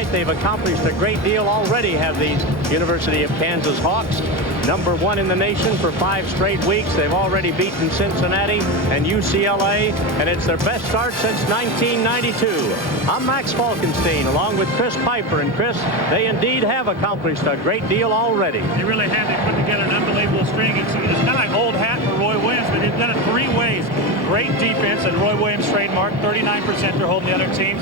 tonight. They've accomplished a great deal already, have these University of Kansas Hawks. #1 in the nation for 5 straight weeks. They've already beaten Cincinnati and UCLA, and it's their best start since 1992. I'm Max Falkenstein along with Chris Piper. And Chris, they indeed have accomplished a great deal already. They really have. They put together an unbelievable string. It's kind of like old hat for Roy Williams, but they've done it 3 ways. Great defense, and Roy Williams trademark. 39% they're holding the other team.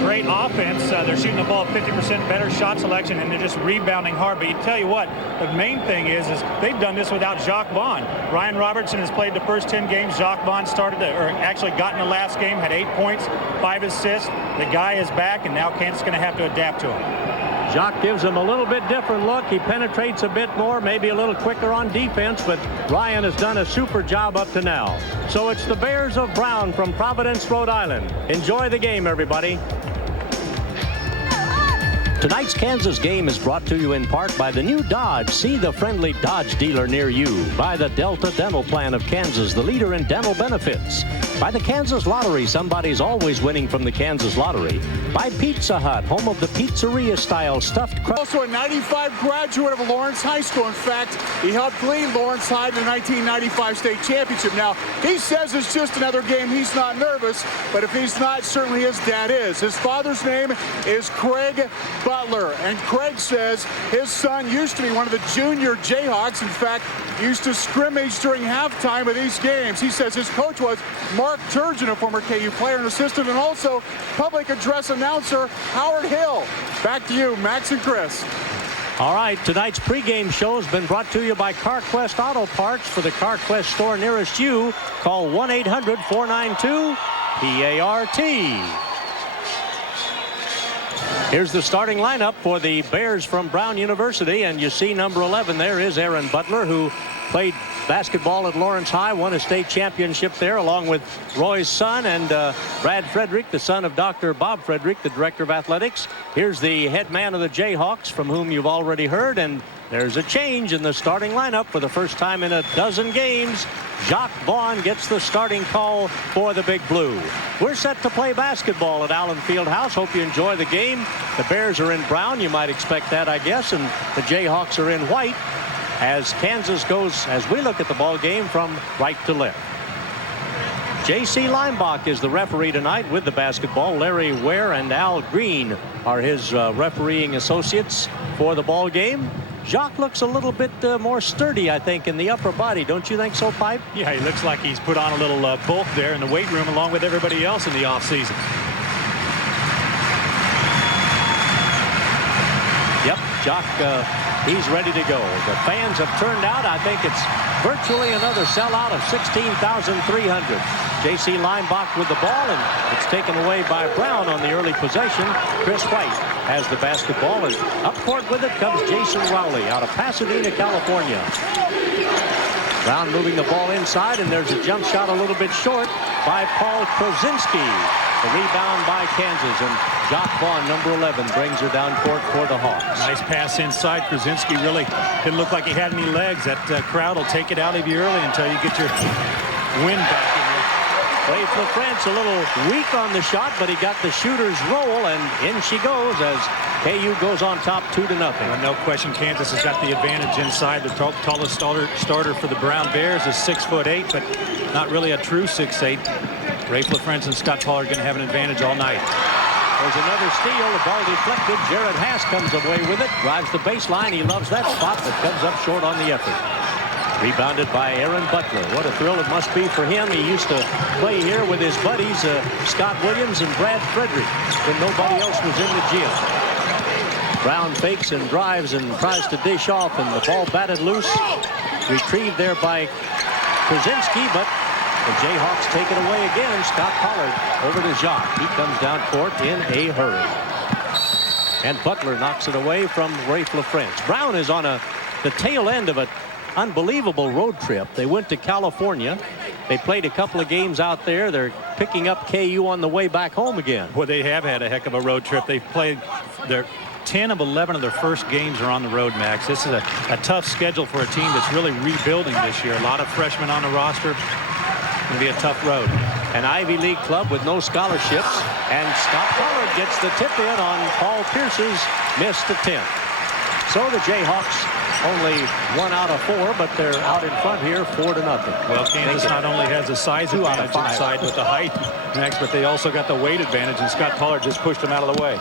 Great offense. They're shooting the ball 50% better shot selection, and they're just rebounding hard. But you tell you what, the main thing is they've done this without Jacques Vaughn. Ryan Robertson has played the first 10 games. Jacques Vaughn actually got in the last game, had 8 points, 5 assists. The guy is back, and now Kansas is going to have to adapt to him. Jacques gives him a little bit different look. He penetrates a bit more, maybe a little quicker on defense, but Ryan has done a super job up to now. So it's the Bears of Brown from Providence, Rhode Island. Enjoy the game, everybody. Tonight's Kansas game is brought to you in part by the new Dodge. See the friendly Dodge dealer near you. By the Delta Dental Plan of Kansas, the leader in dental benefits. By the Kansas Lottery, somebody's always winning from the Kansas Lottery. By Pizza Hut, home of the pizzeria-style stuffed crust. Also a 95 graduate of Lawrence High School. In fact, he helped lead Lawrence High in the 1995 state championship. Now, he says it's just another game. He's not nervous, but if he's not, certainly his dad is. His father's name is Craig Butler, and Craig says his son used to be one of the junior Jayhawks. In fact, used to scrimmage during halftime of these games. He says his coach was Mark Turgeon, a former KU player and assistant, and also public address announcer Howard Hill. Back to you, Max and Chris. All right, tonight's pregame show has been brought to you by CarQuest Auto Parts. For the CarQuest store nearest you, call 1-800-492-PART. Here's the starting lineup for the Bears from Brown University, and you see number 11 there is Aaron Butler, who played basketball at Lawrence High, won a state championship there, along with Roy's son and Brad Frederick, the son of Dr. Bob Frederick, the director of athletics. Here's the head man of the Jayhawks, from whom you've already heard, and there's a change in the starting lineup for the first time in a dozen games. Jacques Vaughn gets the starting call for the Big Blue. We're set to play basketball at Allen Fieldhouse. Hope you enjoy the game. The Bears are in brown. You might expect that, I guess, and the Jayhawks are in white, as Kansas goes, as we look at the ball game, from right to left. J.C. Leimbach is the referee tonight with the basketball. Larry Ware and Al Green are his refereeing associates for the ball game. Jacques looks a little bit more sturdy, I think, in the upper body. Don't you think so, Pipe? Yeah, he looks like he's put on a little bulk there in the weight room, along with everybody else in the offseason. Yep, Jacques, he's ready to go. The fans have turned out. I think it's virtually another sellout of 16,300. J.C. Leimbach with the ball, and it's taken away by Brown on the early possession. Chris White has the basketball, and up court with it comes Jason Rowley out of Pasadena, California. Brown moving the ball inside, and there's a jump shot a little bit short by Paul Krozinski. The rebound by Kansas, and Jacques Vaughn, number 11, brings her down court for the Hawks. Nice pass inside. Krozinski really didn't look like he had any legs. That crowd will take it out of you early until you get your wind back in there. Rafe LaFrance a little weak on the shot, but he got the shooter's roll, and in she goes as KU goes on top 2-0. Well, no question, Kansas has got the advantage inside. The tallest starter for the Brown Bears is 6'8", but not really a true 6'8". Rafe LaFrance and Scott Paul are going to have an advantage all night. There's another steal. The ball deflected. Jared Haas comes away with it. Drives the baseline. He loves that spot, but comes up short on the effort. Rebounded by Aaron Butler. What a thrill it must be for him. He used to play here with his buddies, Scott Williams and Brad Frederick, when nobody else was in the gym. Brown fakes and drives and tries to dish off, and the ball batted loose. Retrieved there by Krasinski, but the Jayhawks take it away again. Scott Pollard over to Jacques. He comes down court in a hurry. And Butler knocks it away from Rafe LaFrance. Brown is on the tail end of an unbelievable road trip. They went to California. They played a couple of games out there. They're picking up KU on the way back home again. Well, they have had a heck of a road trip. They've played their 10 of 11 of their first games are on the road, Max. This is a tough schedule for a team that's really rebuilding this year. A lot of freshmen on the roster. Going to be a tough road. An Ivy League club with no scholarships. And Scott Pollard gets the tip in on Paul Pierce's missed attempt. So the Jayhawks only 1 out of 4, but they're out in front here 4-0. Well, Kansas not only has the size advantage inside with the height next, but they also got the weight advantage, and Scott Pollard just pushed him out of the way.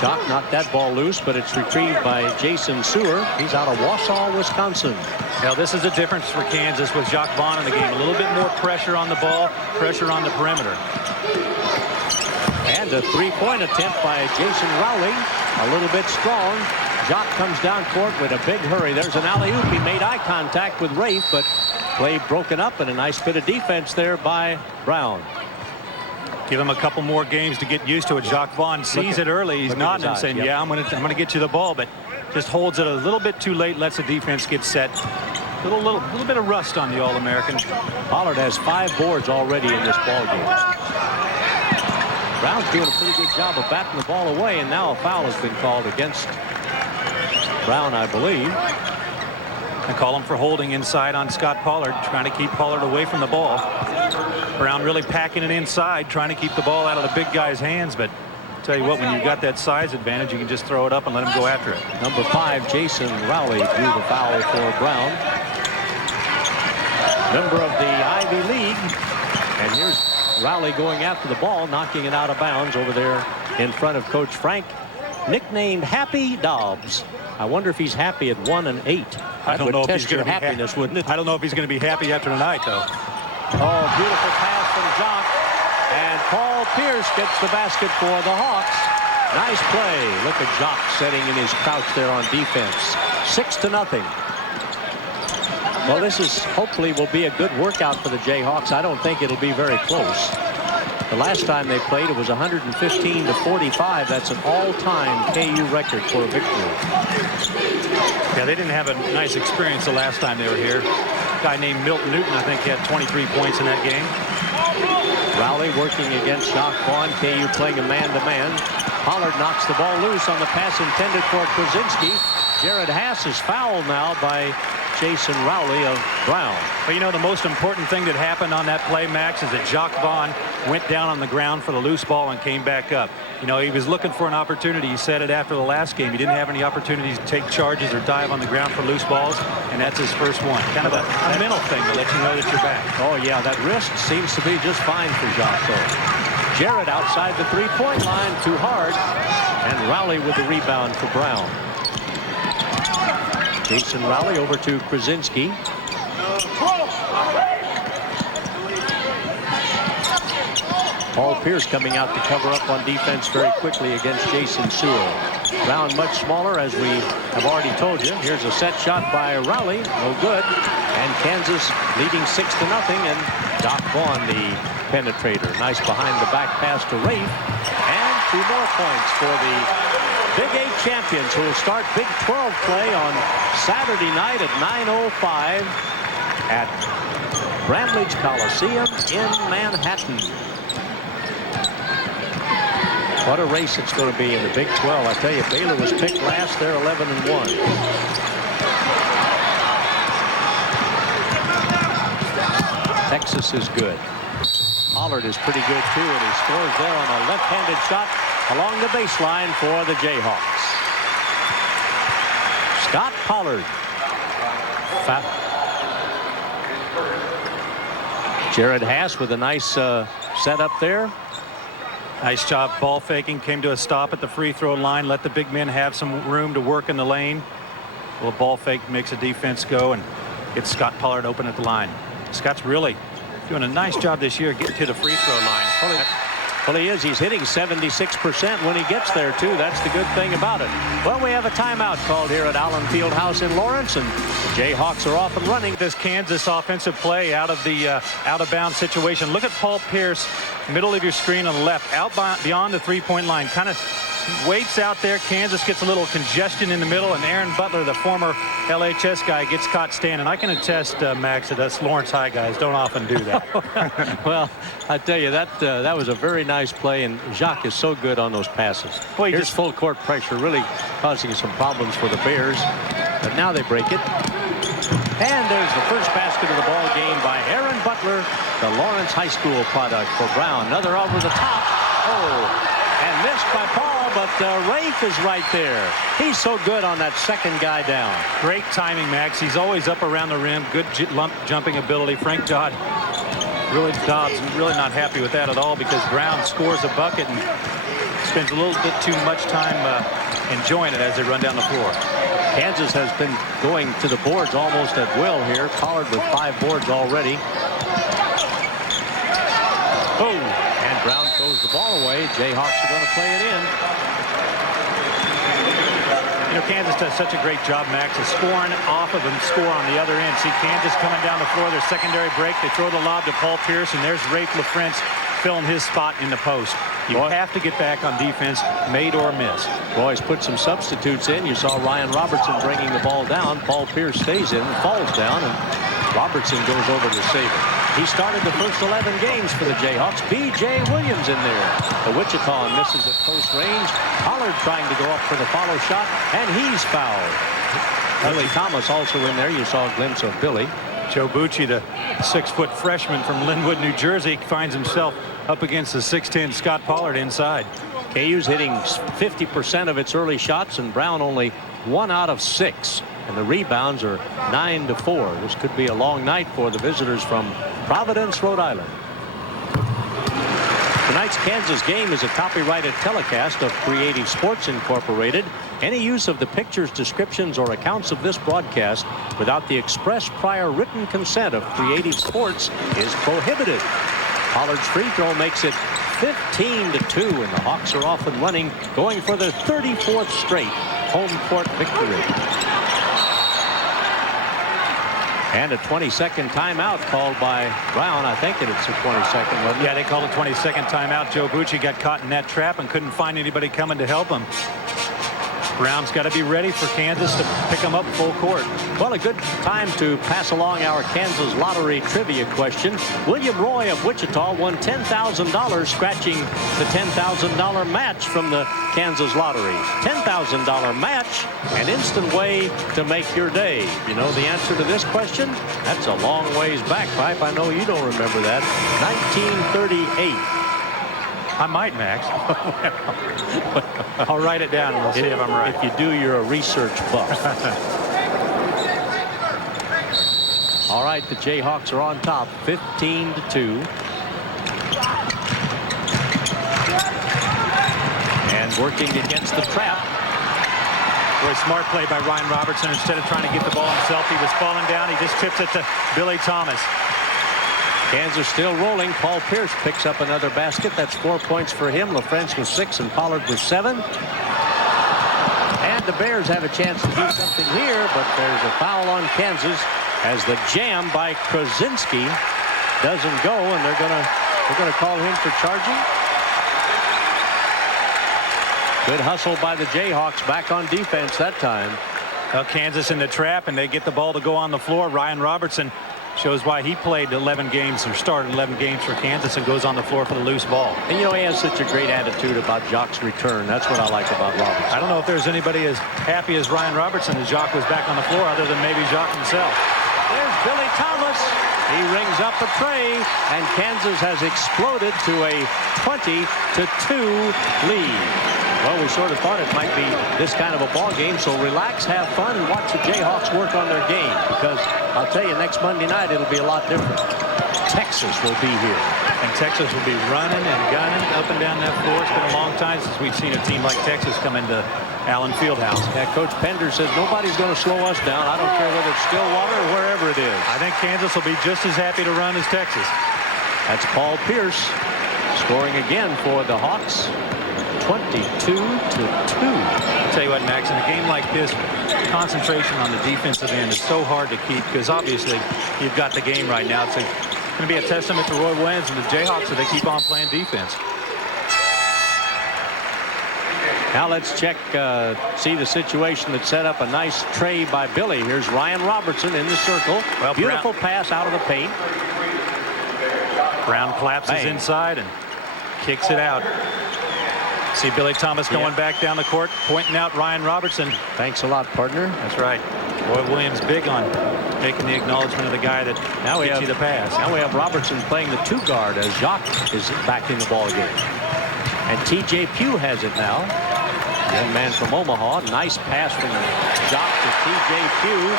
Jock knocked that ball loose, but it's retrieved by Jason Sewer. He's out of Wausau, Wisconsin. Now, this is the difference for Kansas with Jacques Vaughn in the game. A little bit more pressure on the ball, pressure on the perimeter. And a three-point attempt by Jason Rowley. A little bit strong. Jock comes down court with a big hurry. There's an alley-oop. He made eye contact with Rafe, but play broken up, and a nice bit of defense there by Brown. Give him a couple more games to get used to it. Jacques Vaughn sees it early. He's nodding and saying, yeah, I'm gonna get you the ball, but just holds it a little bit too late, lets the defense get set. Little bit of rust on the All-American. Pollard has 5 boards already in this ball game. Brown's doing a pretty good job of batting the ball away, and now a foul has been called against Brown, I believe. I call him for holding inside on Scott Pollard, trying to keep Pollard away from the ball. Brown really packing it inside, trying to keep the ball out of the big guy's hands, but I'll tell you what, when you've got that size advantage, you can just throw it up and let him go after it. Number 5, Jason Rowley, drew the foul for Brown. Member of the Ivy League. And here's Rowley going after the ball, knocking it out of bounds over there in front of Coach Frank, nicknamed Happy Dobbs. I wonder if he's happy at 1 and 8. I don't know if he's going to be happiness, wouldn't it? I don't know if he's going to be happy after tonight, though. Oh, beautiful pass from Jock. And Paul Pierce gets the basket for the Hawks. Nice play. Look at Jock setting in his crouch there on defense. 6-0. Well, this is hopefully will be a good workout for the Jayhawks. I don't think it'll be very close. The last time they played, it was 115-45. That's an all-time KU record for a victory. Yeah, they didn't have a nice experience the last time they were here. A guy named Milton Newton, I think, had 23 points in that game. Rowley working against Jacques Vaughn. KU playing a man-to-man. Pollard knocks the ball loose on the pass intended for Krasinski. Jared Haas is fouled now by Jason Rowley of Brown. But you know, the most important thing that happened on that play, Max, is that Jacques Vaughn went down on the ground for the loose ball and came back up. You know, he was looking for an opportunity. He said it after the last game. He didn't have any opportunities to take charges or dive on the ground for loose balls, and that's his first one. Kind of a mental thing to let you know that you're back. Oh, yeah, that wrist seems to be just fine for Jacques, though. Jared outside the three-point line, too hard, and Rowley with the rebound for Brown. Jason Rowley over to Krasinski. Paul Pierce coming out to cover up on defense very quickly against Jason Sewell. Brown much smaller, as we have already told you. Here's a set shot by Rowley. No good. And Kansas leading 6-0. And Doc Vaughn, the penetrator. Nice behind the back pass to Rafe. And 2 more points for the Big 8 champions, who will start Big 12 play on Saturday night at 9:05 at Bramlage Coliseum in Manhattan. What a race it's going to be in the Big 12. I tell you, Baylor was picked last. They're 11-1. Texas is good. Pollard is pretty good too, and he scores there on a left-handed shot along the baseline for the Jayhawks. Scott Pollard. Jared Haas with a nice setup there. Nice job ball faking, came to a stop at the free throw line, let the big men have some room to work in the lane. A little ball fake makes the defense go and gets Scott Pollard open at the line. Scott's really doing a nice job this year getting to the free throw line. Well, he is. He's hitting 76% when he gets there, too. That's the good thing about it. Well, we have a timeout called here at Allen Fieldhouse in Lawrence, and the Jayhawks are off and running. This Kansas offensive play out of the out-of-bounds situation. Look at Paul Pierce, middle of your screen on the left, out beyond the three-point line. Kind of waits out there. Kansas gets a little congestion in the middle, and Aaron Butler, the former LHS guy, gets caught standing. I can attest, Max, that us Lawrence High guys don't often do that. Well, I tell you, that was a very nice play, and Jacques is so good on those passes. Well, here's full court pressure, really causing some problems for the Bears, but now they break it. And there's the first basket of the ball game by Aaron Butler, the Lawrence High School product for Brown. Another over the top. And missed by Paul, but Rafe is right there. He's so good on that second guy down. Great timing, Max. He's always up around the rim. Good jumping ability. Frank Dobbs really not happy with that at all, because Brown scores a bucket and spends a little bit too much time enjoying it as they run down the floor. Kansas has been going to the boards almost at will here. Pollard with 5 boards already. Oh, and Brown throws the ball away. Jayhawks are going to play it in. You know, Kansas does such a great job, Max, of scoring off of them, score on the other end. See Kansas coming down the floor, their secondary break. They throw the lob to Paul Pierce, and there's Rafe LaFrance filling his spot in the post. You have to get back on defense, made or miss. Boys put some substitutes in. You saw Ryan Robertson bringing the ball down. Paul Pierce stays in, falls down, and Robertson goes over to save it. He started the first 11 games for the Jayhawks. B.J. Williams in there. The Wichita misses at close range. Pollard trying to go up for the follow shot, and he's fouled. Billy Thomas also in there. You saw a glimpse of Billy. Joe Bucci, the 6-foot freshman from Linwood, New Jersey, finds himself up against the 6'10" Scott Pollard inside. KU's hitting 50% of its early shots, and Brown only 1 out of 6. And the rebounds are 9-4. This could be a long night for the visitors from Providence, Rhode Island. Tonight's Kansas game is a copyrighted telecast of Creative Sports Incorporated. Any use of the pictures, descriptions, or accounts of this broadcast without the express prior written consent of Creative Sports is prohibited. Pollard's free throw makes it 15-2, and the Hawks are off and running, going for their 34th straight home court victory. And a 20-second timeout called by Brown. I think it's a 20-second, wasn't it? Yeah, they called a 20-second timeout. Joe Bucci got caught in that trap and couldn't find anybody coming to help him. Brown's got to be ready for Kansas to pick him up full court. Well, a good time to pass along our Kansas lottery trivia question. William Roy of Wichita won $10,000, scratching the $10,000 match from the Kansas lottery. $10,000 match, an instant way to make your day. You know the answer to this question? That's a long ways back, Pipe. I know you don't remember that. 1938. I might, Max. I'll write it down and we'll see if I'm right. If you do, you're a research buff. All right, the Jayhawks are on top, 15-2. And working against the trap. Boy, smart play by Ryan Robertson. Instead of trying to get the ball himself, he was falling down. He just tips it to Billy Thomas. Kansas still rolling. Paul Pierce picks up another basket. That's 4 points for him. LaFrance with 6 and Pollard with 7. And the Bears have a chance to do something here, but there's a foul on Kansas as the jam by Krasinski doesn't go, and they're gonna call him for charging. Good hustle by the Jayhawks, back on defense that time. Well, Kansas in the trap, and they get the ball to go on the floor. Ryan Robertson shows why he played 11 games or started 11 games for Kansas and goes on the floor for the loose ball. And you know, he has such a great attitude about Jacques' return. That's what I like about Robertson. I don't know if there's anybody as happy as Ryan Robertson as Jacques was back on the floor, other than maybe Jacques himself. There's Billy Thomas. He rings up a tray, and Kansas has exploded to a 20-2 lead. Well, we sort of thought it might be this kind of a ball game, so relax, have fun, and watch the Jayhawks work on their game, because I'll tell you, next Monday night it'll be a lot different. Texas will be here. And Texas will be running and gunning up and down that floor. It's been a long time since we've seen a team like Texas come into Allen Fieldhouse. Yeah, Coach Pender says nobody's going to slow us down. I don't care whether it's Stillwater or wherever it is. I think Kansas will be just as happy to run as Texas. That's Paul Pierce scoring again for the Hawks. 22-2. I'll tell you what, Max, in a game like this, concentration on the defensive end is so hard to keep, because obviously you've got the game right now. It's going to be a testament to Roy Williams and the Jayhawks if they keep on playing defense. Now let's check, see the situation that set up a nice tray by Billy. Here's Ryan Robertson in the circle. Well, beautiful pass out of the paint. Brown collapses inside and kicks it out. See Billy Thomas going back down the court, pointing out Ryan Robertson. Thanks a lot, partner. That's right. Roy Williams big on making the acknowledgement of the guy that gets you the pass. Now we have Robertson playing the 2 guard as Jacques is back in the ball game. And T.J. Pugh has it now. Young man from Omaha. Nice pass from Jacques to T.J. Pugh.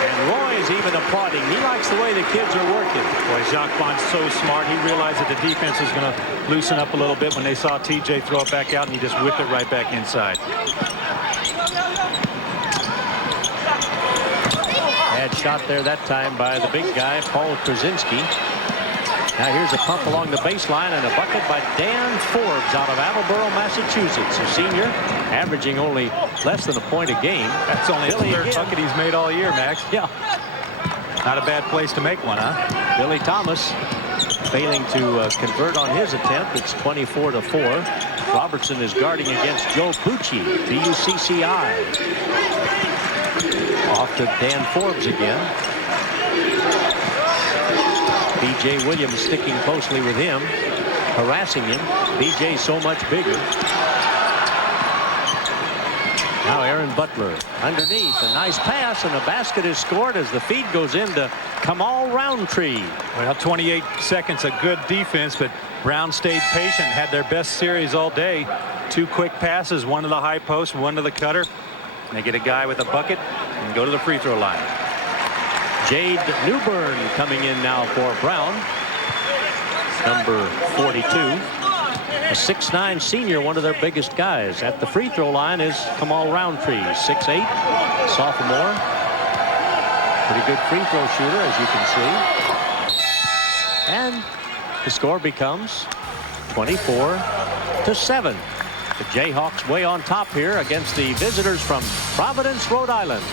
And Roy's even applauding. He likes the way the kids are working. Boy, Jacques Bond's so smart. He realized that the defense was going to loosen up a little bit when they saw T.J. throw it back out, and he just whipped it right back inside. Bad shot there that time by the big guy, Paul Krasinski. Now here's a pump along the baseline and a bucket by Dan Forbes out of Attleboro, Massachusetts. A senior, averaging only less than a point a game. That's only the third bucket he's made all year, Max. Yeah. Not a bad place to make one, huh? Billy Thomas failing to convert on his attempt. It's 24-4. Robertson is guarding against Joe Pucci, BUCCI. Off to Dan Forbes again. B.J. Williams sticking closely with him, harassing him. B.J. so much bigger. Now Aaron Butler underneath. A nice pass, and a basket is scored as the feed goes into Kamal Roundtree. Well, 28 seconds, a good defense, but Brown stayed patient, had their best series all day. 2 quick passes, one to the high post, one to the cutter. And they get a guy with a bucket and go to the free throw line. Jade Newbern coming in now for Brown. Number 42. A 6'9" senior, one of their biggest guys. At the free throw line is Kamal Roundtree, 6'8", sophomore. Pretty good free throw shooter, as you can see. And the score becomes 24-7. The Jayhawks way on top here against the visitors from Providence, Rhode Island.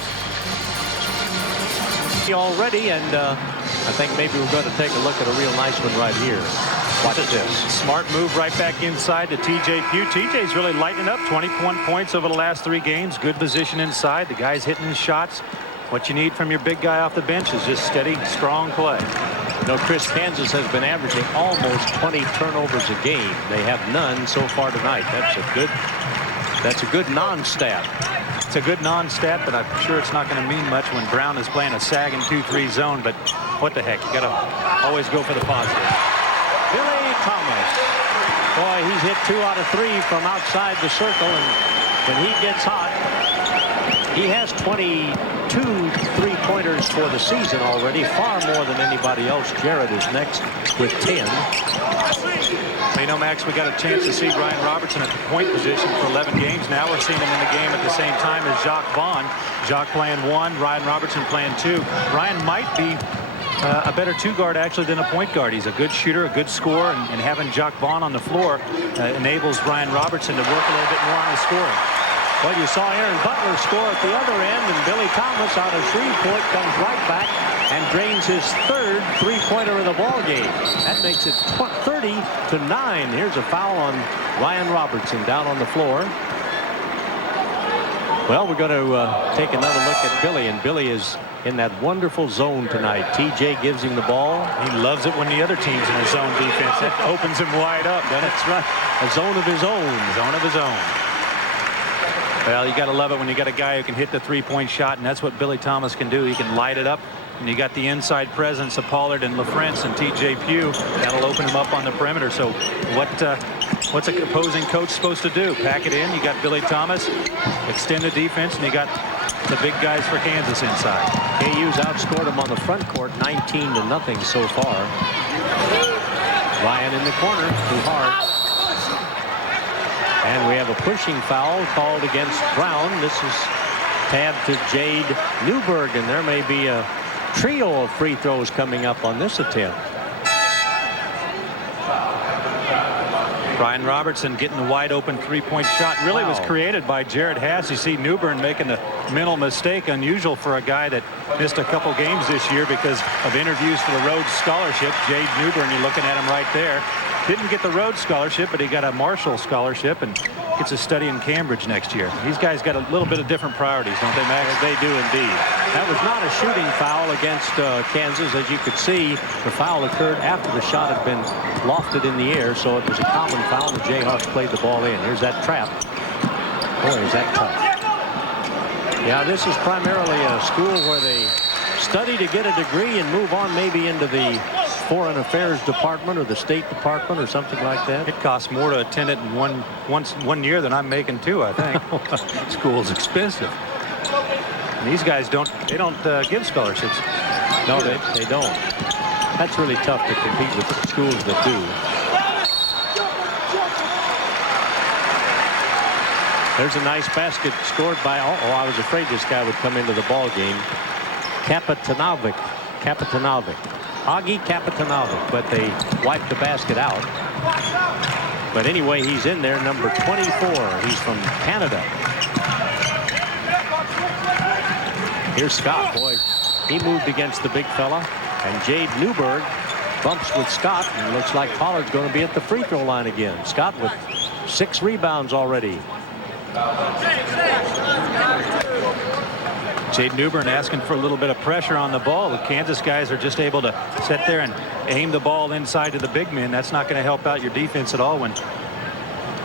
Already, and I think maybe we're going to take a look at a real nice one right here. Watch this. Smart move right back inside to T.J. Pugh. T.J.'s really lightening up. 21 points over the last 3 games. Good position inside. The guy's hitting his shots. What you need from your big guy off the bench is just steady, strong play. You know, Chris, Kansas has been averaging almost 20 turnovers a game. They have none so far tonight. That's a good non-stat. It's a good non-stat, but I'm sure it's not going to mean much when Brown is playing a sagging 2-3 zone. But what the heck? You got to always go for the positive. Billy Thomas. Boy, he's hit 2 out of 3 from outside the circle, and when he gets hot, he has 22 3-pointers for the season already, far more than anybody else. Jared is next with 10. You know, Max, we got a chance to see Ryan Robertson at the point position for 11 games. Now we're seeing him in the game at the same time as Jacques Vaughn. Jacques playing 1, Ryan Robertson playing 2. Ryan might be a better 2-guard actually than a point guard. He's a good shooter, a good scorer, and having Jacques Vaughn on the floor enables Ryan Robertson to work a little bit more on his scoring. Well, you saw Aaron Butler score at the other end, and Billy Thomas out of Shreveport comes right back and drains his 3rd 3-pointer of the ball game. That makes it 30-9. Here's a foul on Ryan Robertson down on the floor. Well, we're going to take another look at Billy, and Billy is in that wonderful zone tonight. TJ gives him the ball. He loves it when the other team's in a zone defense. That opens him wide up. That's right. A zone of his own. Zone of his own. Well, you got to love it when you got a guy who can hit the 3-point shot, and that's what Billy Thomas can do. He can light it up, and you got the inside presence of Pollard and LaFrance and T.J. Pugh. That'll open him up on the perimeter. So what's a opposing coach supposed to do? Pack it in. You got Billy Thomas, extend the defense, and you got the big guys for Kansas inside. KU's outscored them on the front court 19-0 so far. Ryan in the corner, too hard. And we have a pushing foul called against Brown. This is tabbed to Jade Newberg, and there may be a trio of free throws coming up on this attempt. Ryan Robertson getting the wide open 3-point shot really was created by Jared Hass. You see Newbern making a mental mistake, unusual for a guy that missed a couple games this year because of interviews for the Rhodes Scholarship. Jade Newbern, you're looking at him right there. Didn't get the Rhodes Scholarship, but he got a Marshall Scholarship and gets a study in Cambridge next year. These guys got a little bit of different priorities, don't they, Max? They do indeed. That was not a shooting foul against Kansas. As you could see, the foul occurred after the shot had been lofted in the air, so it was a common foul. The Jayhawks played the ball in. Here's that trap. Boy, is that tough. Yeah, this is primarily a school where they study to get a degree and move on maybe into the Foreign Affairs Department or the State Department or something like that. It costs more to attend it in one year than I'm making 2, I think. School's expensive. And these guys don't give scholarships. No, they don't. That's really tough to compete with the schools that do. There's a nice basket scored by, oh, I was afraid this guy would come into the ball game. Kapitanovic. Agi Kapitanovic, but they wiped the basket out. But anyway, he's in there, number 24. He's from Canada. Here's Scott. Boy, he moved against the big fella. And Jade Newberg bumps with Scott. And it looks like Pollard's going to be at the free throw line again. Scott with 6 rebounds already. Jade Newbern asking for a little bit of pressure on the ball. The Kansas guys are just able to sit there and aim the ball inside to the big men. That's not going to help out your defense at all when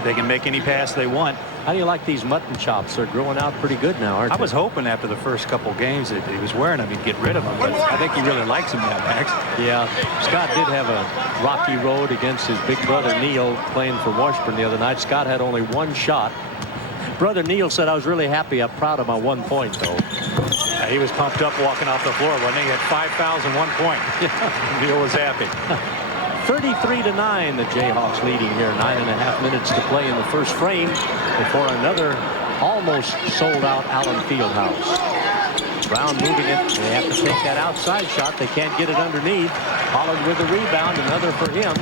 they can make any pass they want. How do you like these mutton chops? They're growing out pretty good now, aren't they? I was hoping after the first couple games that he was wearing them, he'd get rid of them. But I think he really likes them now, Max. Yeah, Scott did have a rocky road against his big brother Neil playing for Washburn the other night. Scott had only 1 shot. Brother Neil said, I was really happy. I'm proud of my 1 point, though. He was pumped up walking off the floor, wasn't he? He had 5 fouls and 1 point. Neil was happy. 33-9, the Jayhawks leading here. 9.5 minutes to play in the first frame before another almost sold-out Allen Fieldhouse. Brown moving it. They have to take that outside shot. They can't get it underneath. Pollard with the rebound. Another for him.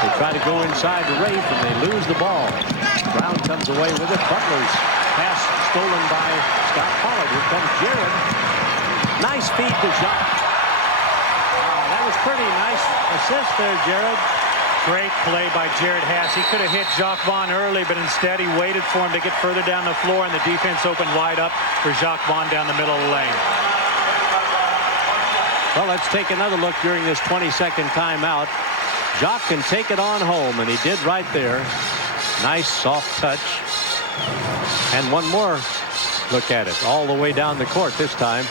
They try to go inside the Rafe, and they lose the ball. Brown comes away with it. Butler's pass stolen by Scott Pollard. Here comes Jared. Nice feed to Jacques. That was pretty nice assist there, Jared. Great play by Jared Hass. He could have hit Jacques Vaughn early, but instead he waited for him to get further down the floor, and the defense opened wide up for Jacques Vaughn down the middle of the lane. Well, let's take another look during this 20-second timeout. Jacques can take it on home, and he did right there. Nice soft touch. And one more look at it, all the way down the court this time.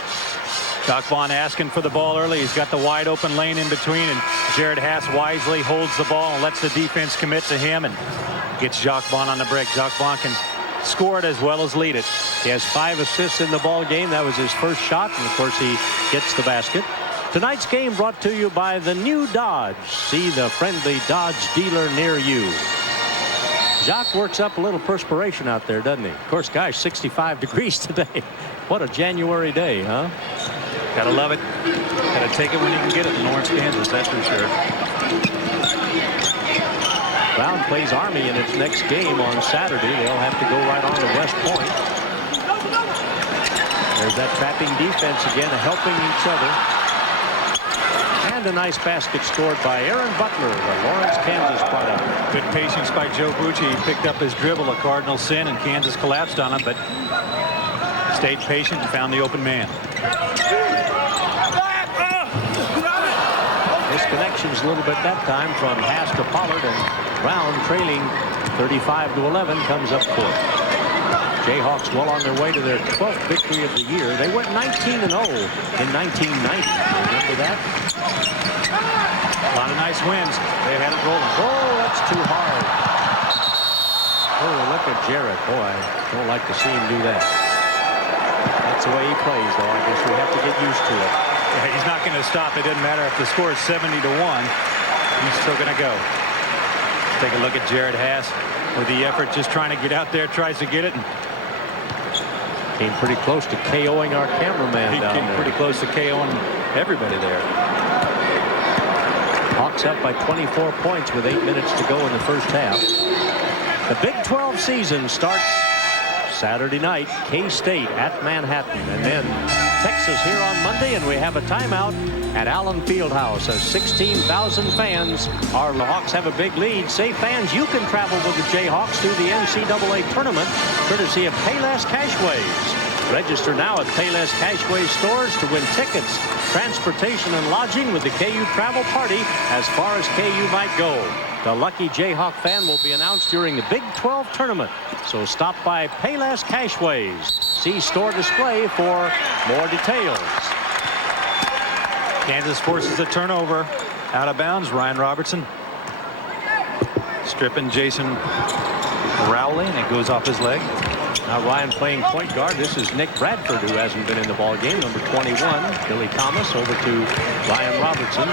Jacques Vaughn asking for the ball early. He's got the wide open lane in between, and Jared Hass wisely holds the ball and lets the defense commit to him and gets Jacques Vaughn on the break. Jacques Vaughn can score it as well as lead it. He has 5 assists in the ball game. That was his first shot, and of course he gets the basket. Tonight's game brought to you by the new Dodge. See the friendly Dodge dealer near you. Jacques works up a little perspiration out there, doesn't he? Of course, guys, 65 degrees today. What a January day, huh? Gotta love it. Gotta take it when you can get it in Lawrence, Kansas, that's for sure. Brown plays Army in its next game on Saturday. They'll have to go right on to West Point. There's that trapping defense again, helping each other. And a nice basket scored by Aaron Butler, the Lawrence, Kansas product. Good patience by Joe Bucci. He picked up his dribble, a cardinal sin, and Kansas collapsed on him, but stayed patient and found the open man. Misconnections a little bit that time from Hass to Pollard, and Brown trailing 35-11 comes up court. Jayhawks well on their way to their 12th victory of the year. They went 19-0 in 1990. Remember that? A lot of nice wins. They had it rolling. Oh, that's too hard. Oh, look at Jarrett. Boy, I don't like to see him do that. That's the way he plays, though. I guess we have to get used to it. Yeah, he's not going to stop. It doesn't matter if the score is 70-1. He's still going to go. Take a look at Jared Hass with the effort, just trying to get out there, tries to get it. And came pretty close to KOing our cameraman down there. He came pretty close to KOing everybody there. Hawks up by 24 points with 8 minutes to go in the first half. The Big 12 season starts Saturday night. K-State at Manhattan, and then Texas here on Monday, and we have a timeout at Allen Fieldhouse as 16,000 fans. Our Hawks have a big lead. Say, fans, you can travel with the Jayhawks through the NCAA tournament courtesy of Payless Cashways. Register now at Payless Cashways stores to win tickets, transportation, and lodging with the KU Travel Party as far as KU might go. The lucky Jayhawk fan will be announced during the Big 12 tournament, so stop by Payless Cashways. See store display for more details. Kansas forces a turnover out of bounds. Ryan Robertson stripping Jason Rowley, and it goes off his leg. Now Ryan playing point guard. This is Nick Bradford, who hasn't been in the ball game, number 21. Billy Thomas over to Ryan Robertson.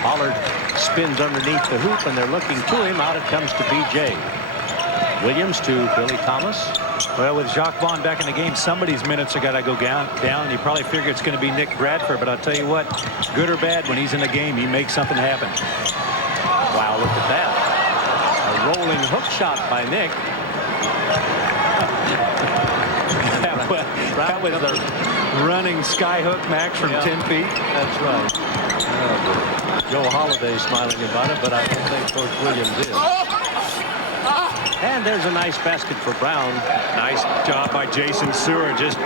Pollard spins underneath the hoop, and they're looking to him. Out it comes to B.J. Williams to Billy Thomas. Well, with Jacques Vaughn back in the game, somebody's minutes are got to go down. You probably figure it's going to be Nick Bradford, but I'll tell you what, good or bad, when he's in the game, he makes something happen. Wow, look at that. A rolling hook shot by Nick. That was a running sky hook, Max, from 10 feet. That's right. Joe Holiday smiling about it, but I don't think Coach Williams is. And there's a nice basket for Brown. Nice job by Jason Seward. Just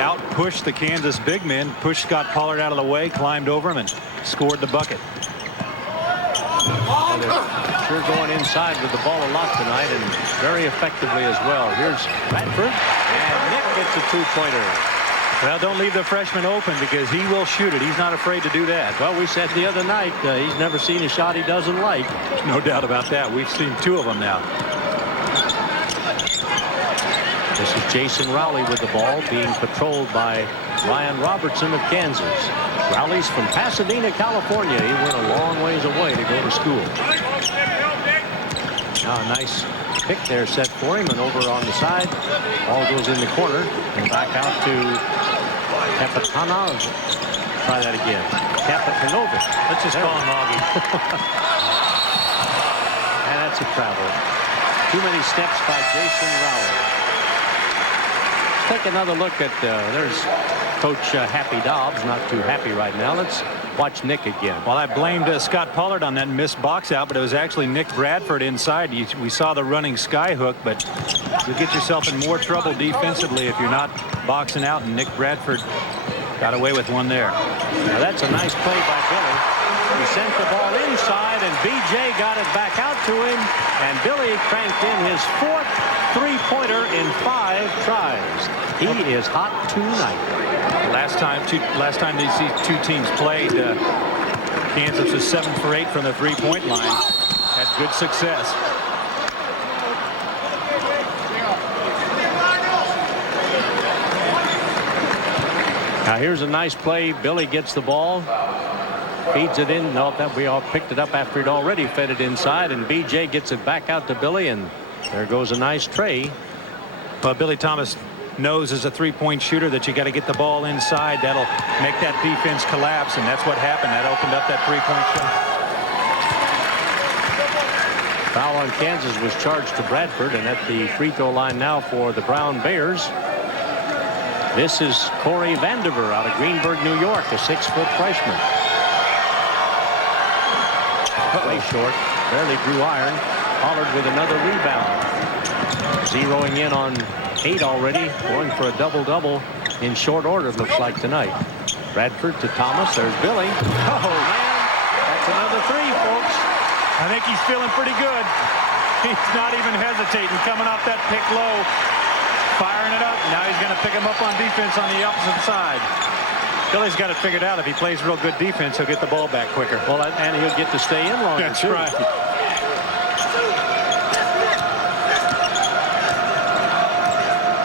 out-pushed the Kansas big men, pushed Scott Pollard out of the way, climbed over him, and scored the bucket. And they're sure going inside with the ball a lot tonight, and very effectively as well. Here's Bradford, and Nick gets a two-pointer. Well, don't leave the freshman open, because he will shoot it. He's not afraid to do that. Well, we said the other night he's never seen a shot he doesn't like. No doubt about that. We've seen two of them now. This is Jason Rowley with the ball, being patrolled by Ryan Robertson of Kansas. Rowley's from Pasadena, California. He went a long ways away to go to school. Now a nice pick there set for him, and over on the side, ball goes in the corner and back out to Kapitanov. Try that again. Kapitanovic. Let's just call him Augie. And that's a travel. Too many steps by Jason Rowley. Take another look at there's Coach Happy Dobbs, not too happy right now. Let's watch Nick again. Well, I blamed Scott Pollard on that missed box out, but it was actually Nick Bradford inside. We saw the running sky hook, but you'll get yourself in more trouble defensively if you're not boxing out, and Nick Bradford got away with one there. Now that's a nice play by Billy. He sent the ball inside, and B.J. got it back out to him, and Billy cranked in his fourth three-pointer in 5 tries. He is hot tonight. Last time these two teams played, Kansas was 7 for 8 from the three-point line. Had good success. Now here's a nice play. Billy gets the ball, feeds it in. No, that we all picked it up after he'd already fed it inside, and B.J. gets it back out to Billy, and there goes a nice tray. Well, Billy Thomas knows as a three-point shooter that you got to get the ball inside. That'll make that defense collapse, and that's what happened. That opened up that three-point shot. Foul on Kansas was charged to Bradford, and at the free throw line now for the Brown Bears. This is Corey Vandiver out of Greenburgh, New York, a 6-foot freshman. Way short, barely drew iron. Pollard with another rebound. Zeroing in on 8 already, going for a double-double in short order, it looks like tonight. Bradford to Thomas. There's Billy. Oh, man, that's another 3, folks. I think he's feeling pretty good. He's not even hesitating, coming off that pick low, firing it up. Now he's going to pick him up on defense on the opposite side. Billy's got it figured out. If he plays real good defense, he'll get the ball back quicker. Well, and he'll get to stay in longer. That's too. right.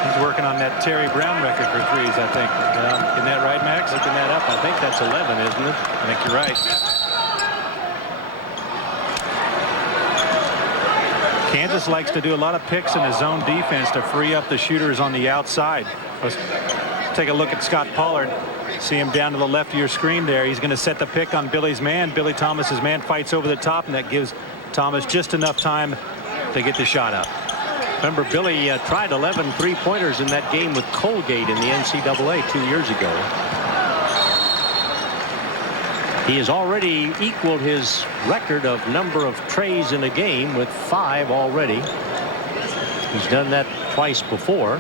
He's working on that Terry Brown record for threes, I think. Isn't that right, Max? Looking that up, I think that's 11, isn't it? I think you're right. Kansas likes to do a lot of picks in his zone defense to free up the shooters on the outside. Let's take a look at Scott Pollard. See him down to the left of your screen there. He's going to set the pick on Billy's man. Billy Thomas's man fights over the top, and that gives Thomas just enough time to get the shot up. Remember, Billy tried 11 three-pointers in that game with Colgate in the NCAA 2 years ago. He has already equaled his record of number of trays in a game with 5 already. He's done that twice before.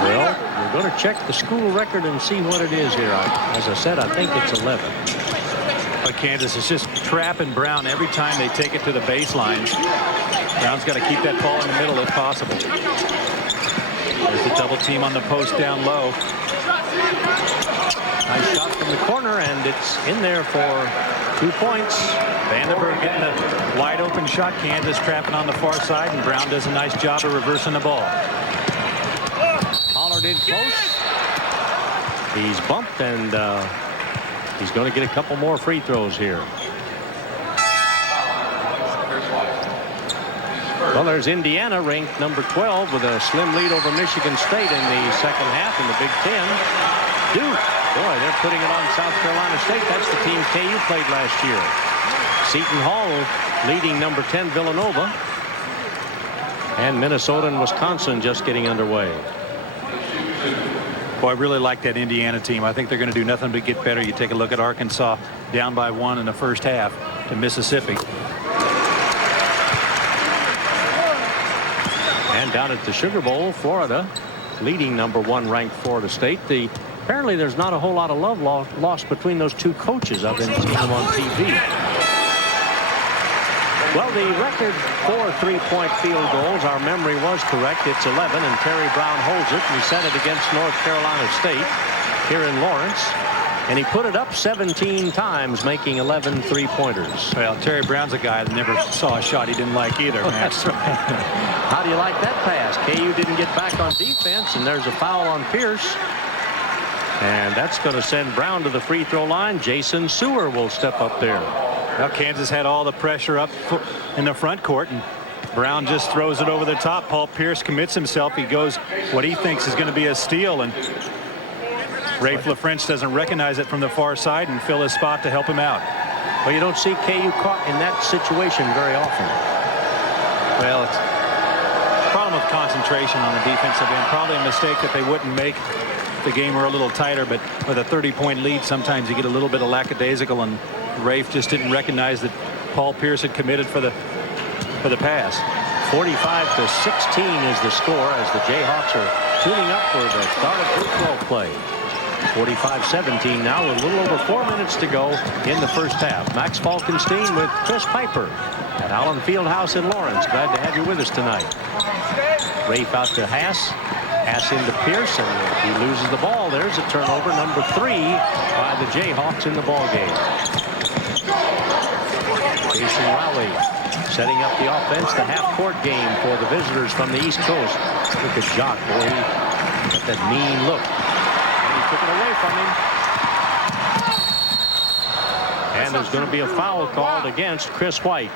Well, we're going to check the school record and see what it is here. As I said, I think it's 11. But Kansas is just trapping Brown every time they take it to the baselines. Brown's got to keep that ball in the middle if possible. There's the double team on the post down low. Nice shot from the corner, and it's in there for 2 points. Vandenberg getting a wide open shot. Kansas trapping on the far side, and Brown does a nice job of reversing the ball. Pollard in close. He's bumped, and he's going to get a couple more free throws here. Well, there's Indiana, ranked number 12, with a slim lead over Michigan State in the second half in the Big Ten. Duke, boy, they're putting it on South Carolina State. That's the team KU played last year. Seton Hall leading number 10 Villanova. And Minnesota and Wisconsin just getting underway. Boy, I really like that Indiana team. I think they're going to do nothing but get better. You take a look at Arkansas, down by 1 in the first half to Mississippi. And down at the Sugar Bowl, Florida leading number 1 ranked Florida State. Apparently there's not a whole lot of love lost between those two coaches. I've been seeing them on TV. Well, the record for 3-point field goals, our memory was correct. It's 11, and Terry Brown holds it. And he set it against North Carolina State here in Lawrence. And he put it up 17 times, making 11 3-pointers. Well, Terry Brown's a guy that never saw a shot he didn't like either. That's right. How do you like that pass? KU didn't get back on defense, and there's a foul on Pierce. And that's going to send Brown to the free throw line. Jason Sewer will step up there. Well, Kansas had all the pressure up in the front court, and Brown just throws it over the top. Paul Pierce commits himself. He goes what he thinks is going to be a steal, and Rafe LaFrench doesn't recognize it from the far side and fill his spot to help him out. Well, you don't see KU caught in that situation very often. Well, it's a problem with concentration on the defensive end. Probably a mistake that they wouldn't make if the game were a little tighter, but with a 30-point lead, sometimes you get a little bit of lackadaisical, and Rafe just didn't recognize that Paul Pierce had committed for the pass. 45-16 is the score as the Jayhawks are tuning up for the start of Big 12 play. 45-17 now with a little over 4 minutes to go in the first half. Max Falkenstein with Chris Piper at Allen Fieldhouse in Lawrence. Glad to have you with us tonight. Rafe out to Haas. Haas into Pierce, and he loses the ball. There's a turnover, number 3 by the Jayhawks in the ball game. Jason Rowley setting up the offense, the half-court game for the visitors from the East Coast. Look at Jock, boy, he got that mean look. Took it away from him. And there's going to be a foul called against Chris White.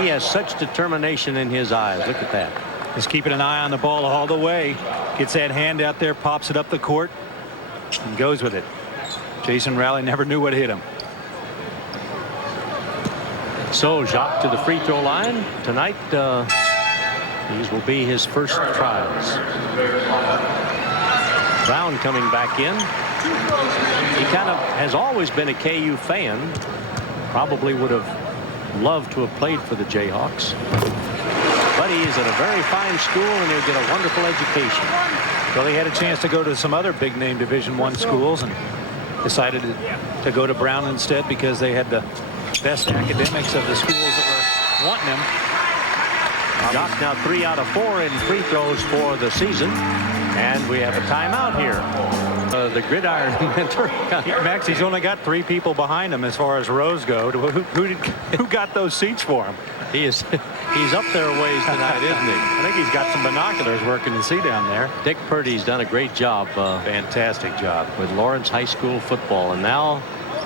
He has such determination in his eyes. Look at that. Just keeping an eye on the ball all the way. Gets that hand out there, pops it up the court, and goes with it. Jason Rowley never knew what hit him. So Jacques to the free throw line tonight. These will be his first trials. Brown coming back in. He kind of has always been a KU fan. Probably would have loved to have played for the Jayhawks. But he is at a very fine school, and he'll get a wonderful education. Well, he had a chance to go to some other big-name Division I schools and decided to go to Brown instead because they had the best academics of the schools that were wanting him. Jock now 3 out of 4 in free throws for the season, and we have a timeout here. The gridiron mentor. Max, he's only got 3 people behind him as far as rows go. Who got those seats for him? He's up there a ways tonight, isn't he? I think he's got some binoculars working to see down there. Dick Purdy's done a great job. Fantastic job with Lawrence High School football, and now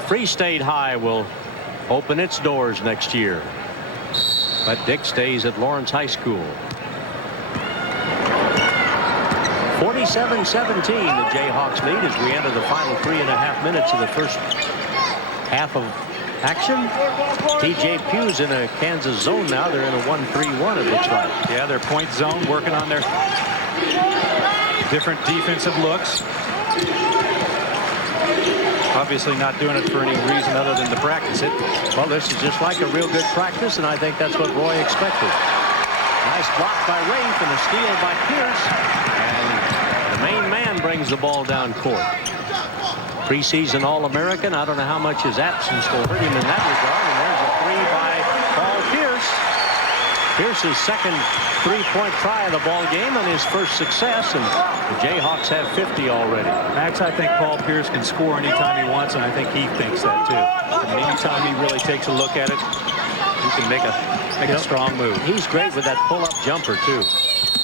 Free State High will open its doors next year. But Dick stays at Lawrence High School. 47-17 the Jayhawks lead as we enter the final 3.5 minutes of the first half of action. TJ Pugh's in a Kansas zone now. They're in a 1-3-1, it looks like. Yeah, their point zone, working on their different defensive looks. Obviously not doing it for any reason other than to practice it. Well, this is just like a real good practice, and I think that's what Roy expected. Nice block by Rafe and a steal by Pierce. And the main man brings the ball down court. Preseason All-American. I don't know how much his absence will hurt him in that regard. And there's a 3 by Paul Pierce. Pierce's second three-point try of the ball game and his first success, and the Jayhawks have 50 already. Max, I think Paul Pierce can score anytime he wants, and I think he thinks that too. And anytime he really takes a look at it, he can make a strong move. He's great with that pull-up jumper too.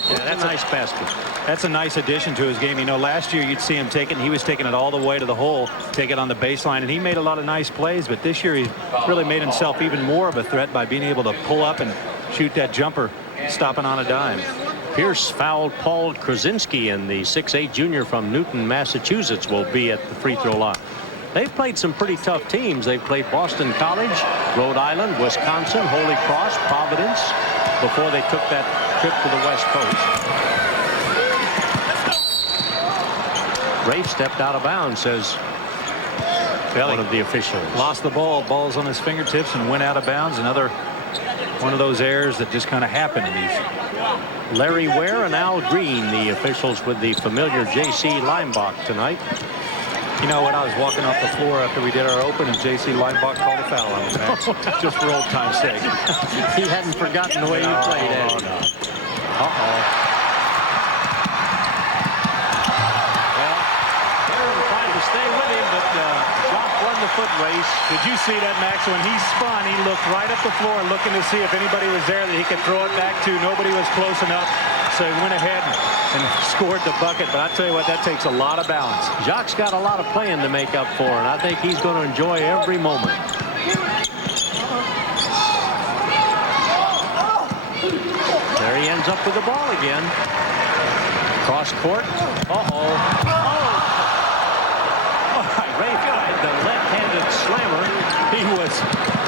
Yeah, that's a nice basket. That's a nice addition to his game. You know, last year you'd see him take it, and he was taking it all the way to the hole, take it on the baseline, and he made a lot of nice plays. But this year he really made himself even more of a threat by being able to pull up and shoot that jumper, stopping on a dime. Pierce fouled Paul Krasinski, and the 6'8" junior from Newton, Massachusetts, will be at the free throw line. They've played some pretty tough teams. They've played Boston College, Rhode Island, Wisconsin, Holy Cross, Providence, before they took that trip to the West Coast. Rafe stepped out of bounds, says one of the officials. Lost the ball. Ball's on his fingertips and went out of bounds. Another one of those errors that just kind of happen in these. Larry Ware and Al Green, the officials with the familiar J.C. Leimbach tonight. You know, when I was walking off the floor after we did our open, and J.C. Leimbach called a foul on me, just for old time's sake. He hadn't forgotten the way you played, had he? Uh-oh. Stay with him, but Jayhawk won the foot race. Did you see that, Max? When he spun, he looked right up the floor looking to see if anybody was there that he could throw it back to. Nobody was close enough, so he went ahead and scored the bucket. But I tell you what, that takes a lot of balance. Jayhawk's got a lot of playing to make up for, and I think he's going to enjoy every moment. There he ends up with the ball again. Cross court. Uh-oh. The left-handed slammer.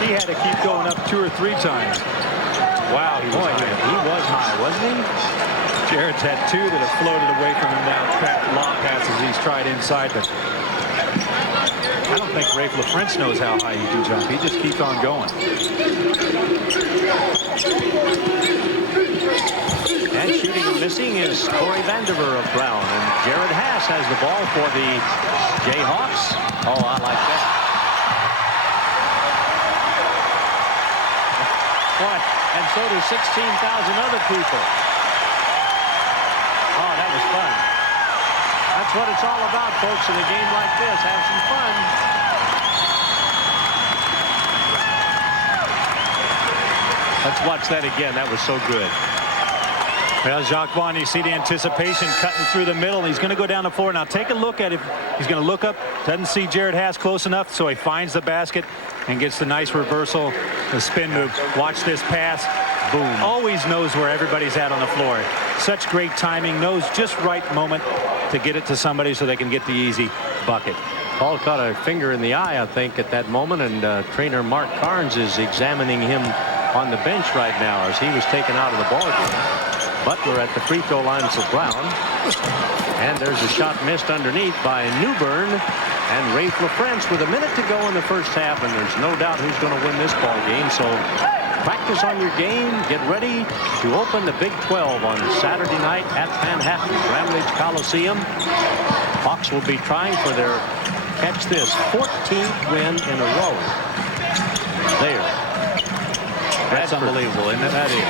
He had to keep going up 2 or 3 times. Wow, he was high, wasn't he? Jared's had 2 that have floated away from him now. Long passes he's tried inside, but I don't think Rafe LaFrentz knows how high he can jump. He just keeps on going. And shooting and missing is Corey Vandiver of Brown, and Jared Haas has the ball for the Jayhawks. Oh, I like that. Boy, and so do 16,000 other people. Oh, that was fun. That's what it's all about, folks, in a game like this. Have some fun. Let's watch that again. That was so good. Well, Jacques Vaughn, you see the anticipation cutting through the middle. He's going to go down the floor. Now take a look at it. He's going to look up, doesn't see Jared Haas close enough, so he finds the basket and gets the nice reversal, the spin move. Watch this pass. Boom. Always knows where everybody's at on the floor. Such great timing. Knows just right moment to get it to somebody so they can get the easy bucket. Paul caught a finger in the eye, I think, at that moment, and trainer Mark Carnes is examining him on the bench right now as he was taken out of the ball game. Butler at the free throw line for Brown. And there's a shot missed underneath by Newbern. And Rafe LaFrentz with a minute to go in the first half, and there's no doubt who's going to win this ball game. So practice on your game. Get ready to open the Big 12 on Saturday night at Manhattan, Bramlage Coliseum. Hawks will be trying for their, catch this, 14th win in a row. There. That's unbelievable, isn't it? That is.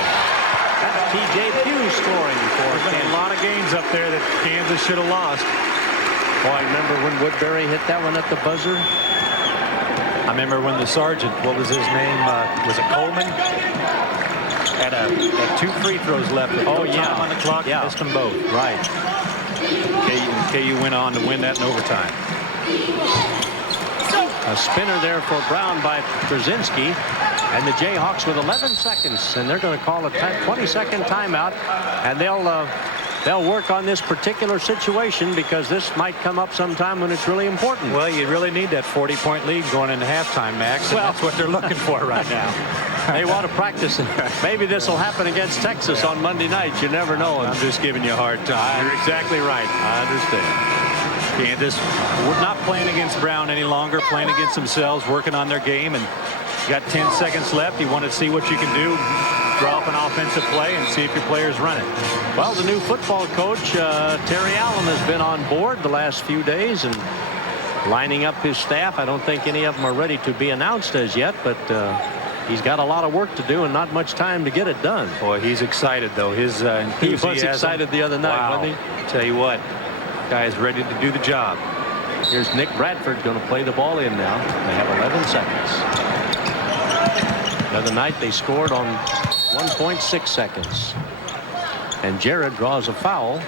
T.J. Pugh scoring for Kansas. A lot of games up there that Kansas should have lost. Oh, I remember when Woodbury hit that one at the buzzer. I remember when the sergeant, what was his name? Was it Coleman? Had 2 free throws left. Oh, yeah. On the clock, missed them both. Right. KU went on to win that in overtime. A spinner there for Brown by Krasinski. And the Jayhawks with 11 seconds, and they're going to call a 20-second timeout, and they'll work on this particular situation because this might come up sometime when it's really important. Well, you really need that 40-point lead going into halftime, Max, and that's what they're looking for right now. They want to practice it. Maybe this will happen against Texas on Monday night. You never know. I'm just giving you a hard time. You're exactly right. I understand. Kansas, we're not playing against Brown any longer, playing against themselves, working on their game, and got 10 seconds left. You want to see what you can do, draw up an offensive play, and see if your players run it. Well, the new football coach, Terry Allen, has been on board the last few days and lining up his staff. I don't think any of them are ready to be announced as yet, but He's got a lot of work to do and not much time to get it done. Boy, he's excited, though. His enthusiasm. He was excited the other night, wow. wasn't he? Tell you what, guy is ready to do the job. Here's Nick Bradford going to play the ball in now. They have 11 seconds. The other night they scored on 1.6 seconds. And Jared draws a foul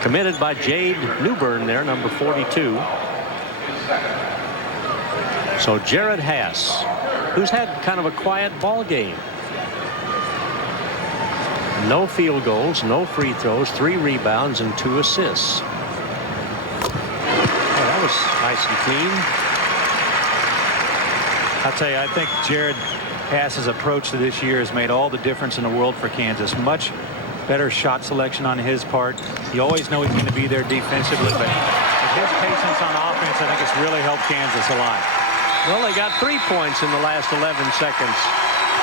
committed by Jade Newbern there, number 42. So Jared Haas, who's had kind of a quiet ball game. No field goals, no free throws, 3 rebounds and 2 assists. Oh, that was nice and clean. I'll tell you, I think Jared Haas's approach to this year has made all the difference in the world for Kansas. Much better shot selection on his part. You always know he's going to be there defensively, but with his patience on offense, I think it's really helped Kansas a lot. Well, they got 3 points in the last 11 seconds.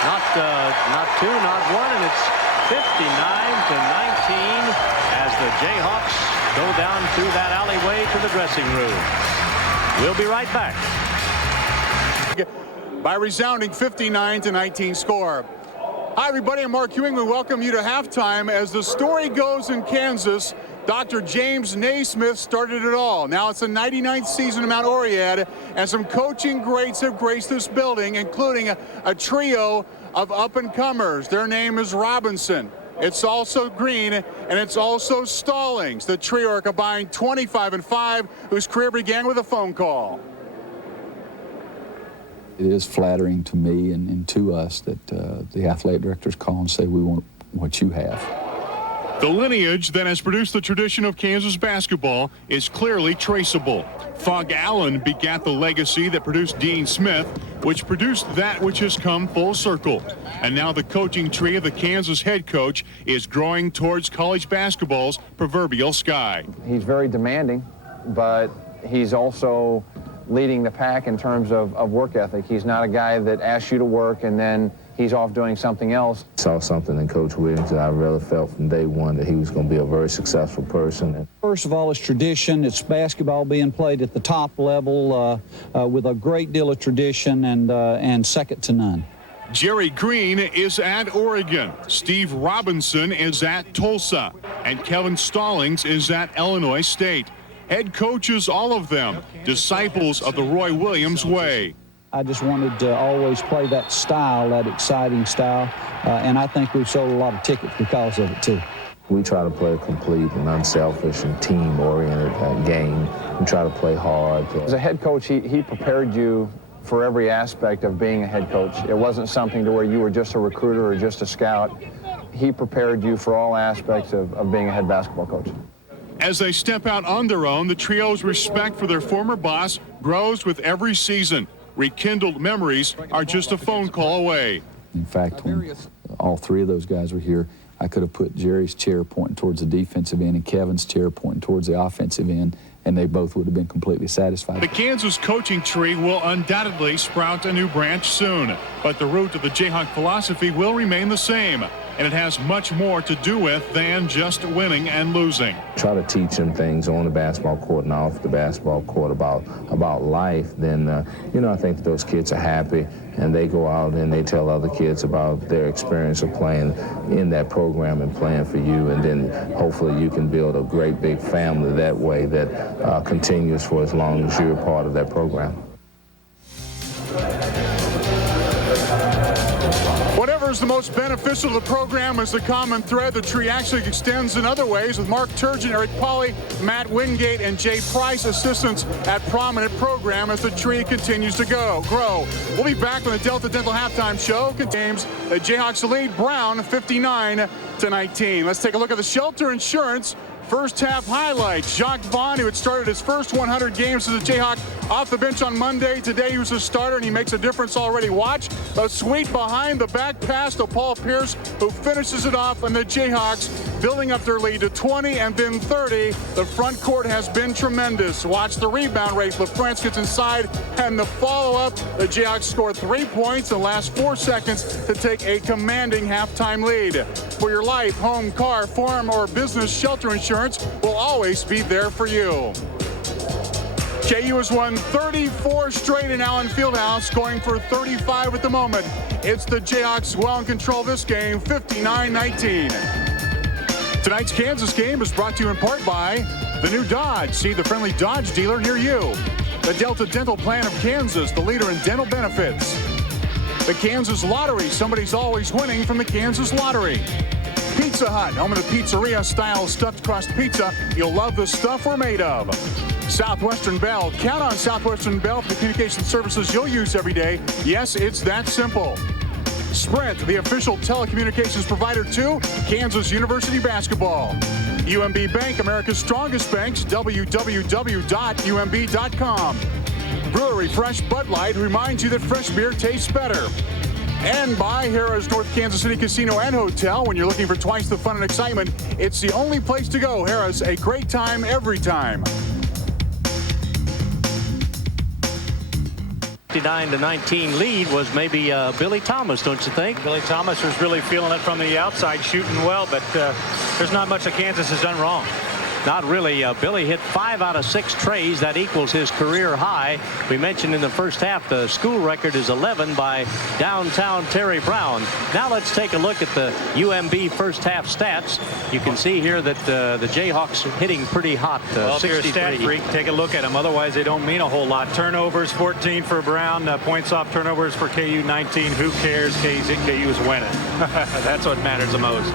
Not 2, not 1, and it's 59-19 as the Jayhawks go down through that alleyway to the dressing room. We'll be right back. By resounding 59-19 score. Hi, everybody. I'm Mark Ewing. We welcome you to halftime. As the story goes in Kansas, Dr. James Naismith started it all. Now it's the 99th season of Mount Oriad, and some coaching greats have graced this building, including a trio of up-and-comers. Their name is Robinson. It's also Green, and it's also Stallings. The trio are combined 25-5, whose career began with a phone call. It is flattering to me and to us that the athletic directors call and say, we want what you have. The lineage that has produced the tradition of Kansas basketball is clearly traceable. Fog Allen begat the legacy that produced Dean Smith, which produced that which has come full circle. And now the coaching tree of the Kansas head coach is growing towards college basketball's proverbial sky. He's very demanding, but he's also leading the pack in terms of work ethic. He's not a guy that asks you to work and then he's off doing something else. I saw something in Coach Williams that I really felt from day one that he was going to be a very successful person. First of all, it's tradition. It's basketball being played at the top level with a great deal of tradition and second to none. Jerry Green is at Oregon. Steve Robinson is at Tulsa. And Kevin Stallings is at Illinois State. Head coaches, all of them, disciples of the Roy Williams way. I just wanted to always play that style, that exciting style, and I think we've sold a lot of tickets because of it, too. We try to play a complete and unselfish and team-oriented game. We try to play hard. As a head coach, he prepared you for every aspect of being a head coach. It wasn't something to where you were just a recruiter or just a scout. He prepared you for all aspects of being a head basketball coach. As they step out on their own, the trio's respect for their former boss grows with every season. Rekindled memories are just a phone call away. In fact, when all 3 of those guys were here, I could have put Jerry's chair pointing towards the defensive end and Kevin's chair pointing towards the offensive end, and they both would have been completely satisfied. The Kansas coaching tree will undoubtedly sprout a new branch soon, but the root of the Jayhawk philosophy will remain the same, and it has much more to do with than just winning and losing. Try to teach them things on the basketball court and off the basketball court about life. Then, I think that those kids are happy, and they go out and they tell other kids about their experience of playing in that program and playing for you, and then hopefully you can build a great big family that way that continues for as long as you're a part of that program. Whatever's the most beneficial to the program is the common thread. The tree actually extends in other ways, with Mark Turgeon, Eric Pauley, Matt Wingate, and Jay Price assistants at prominent program as the tree continues to grow. We'll be back when the Delta Dental halftime show contains the Jayhawks lead Brown 59-19. Let's take a look at the Shelter Insurance first half highlights. Jacques Vaughn, who had started his first 100 games as a Jayhawk, off the bench on Monday. Today he was a starter, and he makes a difference already. Watch a sweet behind the back pass to Paul Pierce, who finishes it off, and the Jayhawks building up their lead to 20 and then 30. The front court has been tremendous. Watch the rebound rate. LaFrance gets inside, and the follow-up. The Jayhawks score 3 points in the last 4 seconds to take a commanding halftime lead. For your life, home, car, farm, or business, Shelter Insurance will always be there for you. KU has won 34 straight in Allen Fieldhouse, going for 35 at the moment. It's the Jayhawks well in control of this game, 59-19. Tonight's Kansas game is brought to you in part by the new Dodge. See the friendly Dodge dealer near you. The Delta Dental Plan of Kansas, the leader in dental benefits. The Kansas Lottery, somebody's always winning from the Kansas Lottery. Pizza Hut, home of the pizzeria style stuffed crust pizza. You'll love the stuff we're made of. Southwestern Bell, count on Southwestern Bell for the communication services you'll use every day. Yes, it's that simple. Sprint, the official telecommunications provider to Kansas University basketball. UMB Bank, America's strongest banks, www.umb.com. Brewery Fresh Bud Light reminds you that fresh beer tastes better. And by Harrah's North Kansas City Casino and Hotel. When you're looking for twice the fun and excitement, it's the only place to go. Harrah's, a great time every time. 59-19 lead was maybe Billy Thomas, don't you think? Billy Thomas was really feeling it from the outside, shooting well, but there's not much that Kansas has done wrong. Not really. Billy hit 5 out of 6 trays. That equals his career high. We mentioned in the first half the school record is 11 by downtown Terry Brown. Now let's take a look at the UMB first half stats. You can see here that the Jayhawks hitting pretty hot. Well, if you're a stat freak, take a look at them. Otherwise, they don't mean a whole lot. Turnovers, 14 for Brown. Points off turnovers for KU, 19. Who cares? KU is winning. That's what matters the most.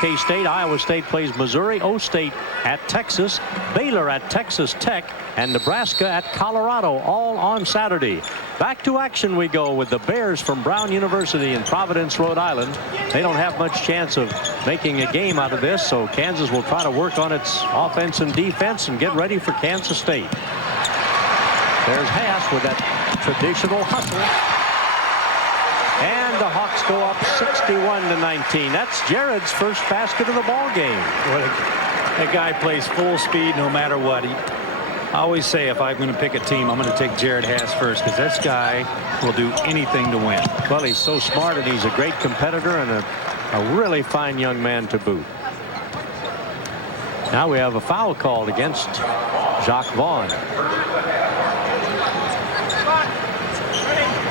K-State, Iowa State plays Missouri, O-State at Texas, Baylor at Texas Tech, and Nebraska at Colorado, all on Saturday. Back to action we go with the Bears from Brown University in Providence, Rhode Island. They don't have much chance of making a game out of this, so Kansas will try to work on its offense and defense and get ready for Kansas State. There's Haas with that traditional hustle. And the Hawks go up 61-19. That's Jared's first basket of the ball game. Well, that guy plays full speed no matter what. I always say if I'm going to pick a team, I'm going to take Jared Haas first, because this guy will do anything to win. Well, he's so smart, and he's a great competitor and a really fine young man to boot. Now we have a foul called against Jacques Vaughn.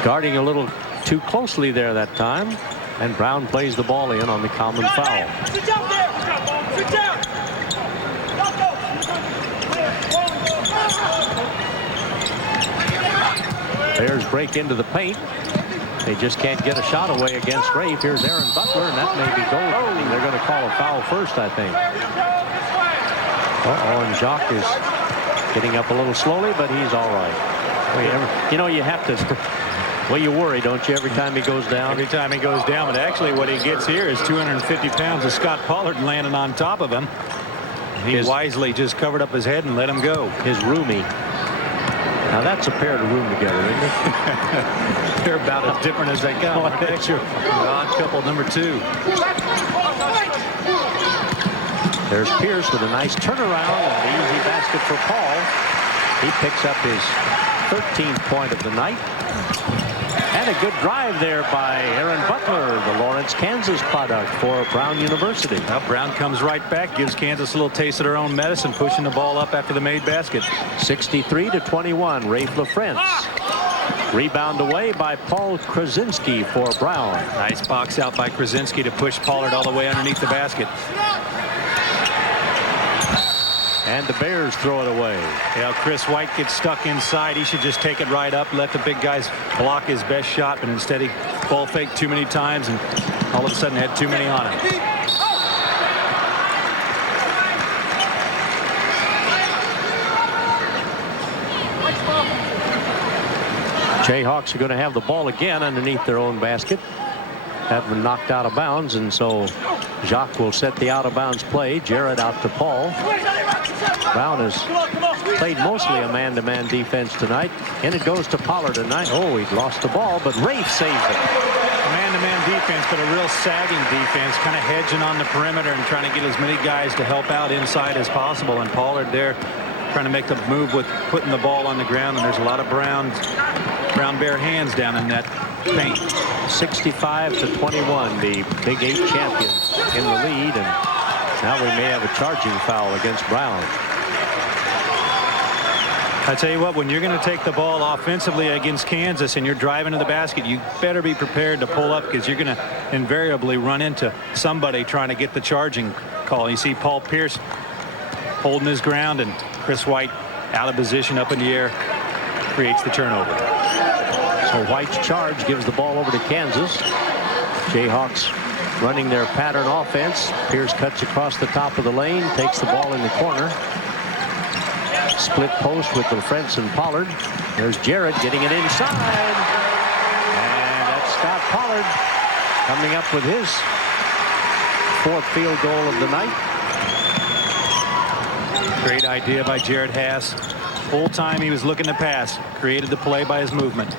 Guarding a little too closely there that time, and Brown plays the ball in on the common foul. Sit down there. Sit down. Bears break into the paint. They just can't get a shot away against Rafe. Here's Aaron Butler, and that may be goal. They're going to call a foul first, I think. And Jacques is getting up a little slowly, but he's all right. You know, you have to. Well, you worry, don't you, every time he goes down? Every time he goes down, but actually what he gets here is 250 pounds of Scott Pollard landing on top of him. He wisely just covered up his head and let him go. His roomie. Now that's a pair to room together, isn't it? They're about as different as they come. Oh, that's your odd couple number 2. There's Pierce with a nice turnaround and an easy basket for Paul. He picks up his 13th point of the night. And a good drive there by Aaron Butler, the Lawrence, Kansas product for Brown University. Well, Brown comes right back, gives Kansas a little taste of their own medicine, pushing the ball up after the made basket. 63-21, Rafe LaFrance. Rebound away by Paul Krasinski for Brown. Nice box out by Krasinski to push Pollard all the way underneath the basket. And the Bears throw it away. Yeah, Chris White gets stuck inside. He should just take it right up, let the big guys block his best shot, but instead he ball faked too many times and all of a sudden had too many on him. Jayhawks are going to have the ball again underneath their own basket. Have been knocked out of bounds, and so Jacques will set the out-of-bounds play. Jared out to Paul. Brown has played mostly a man-to-man defense tonight, and it goes to Pollard tonight. Oh, he lost the ball, but Rafe saves it. Man-to-man defense, but a real sagging defense, kind of hedging on the perimeter and trying to get as many guys to help out inside as possible. And Pollard there trying to make the move with putting the ball on the ground, and there's a lot of Brown Bear hands down in that paint. 65-21, the Big 8 champions in the lead, and now we may have a charging foul against Brown. I tell you what, when you're going to take the ball offensively against Kansas and you're driving to the basket, you better be prepared to pull up, because you're going to invariably run into somebody trying to get the charging call. You see Paul Pierce holding his ground, and Chris White out of position up in the air creates the turnover. So White's charge gives the ball over to Kansas. Jayhawks running their pattern offense. Pierce cuts across the top of the lane, takes the ball in the corner. Split post with LaFrentz and Pollard. There's Jarrett getting it inside. And that's Scott Pollard coming up with his 4th field goal of the night. Great idea by Jared Haas. Whole time he was looking to pass. Created the play by his movement.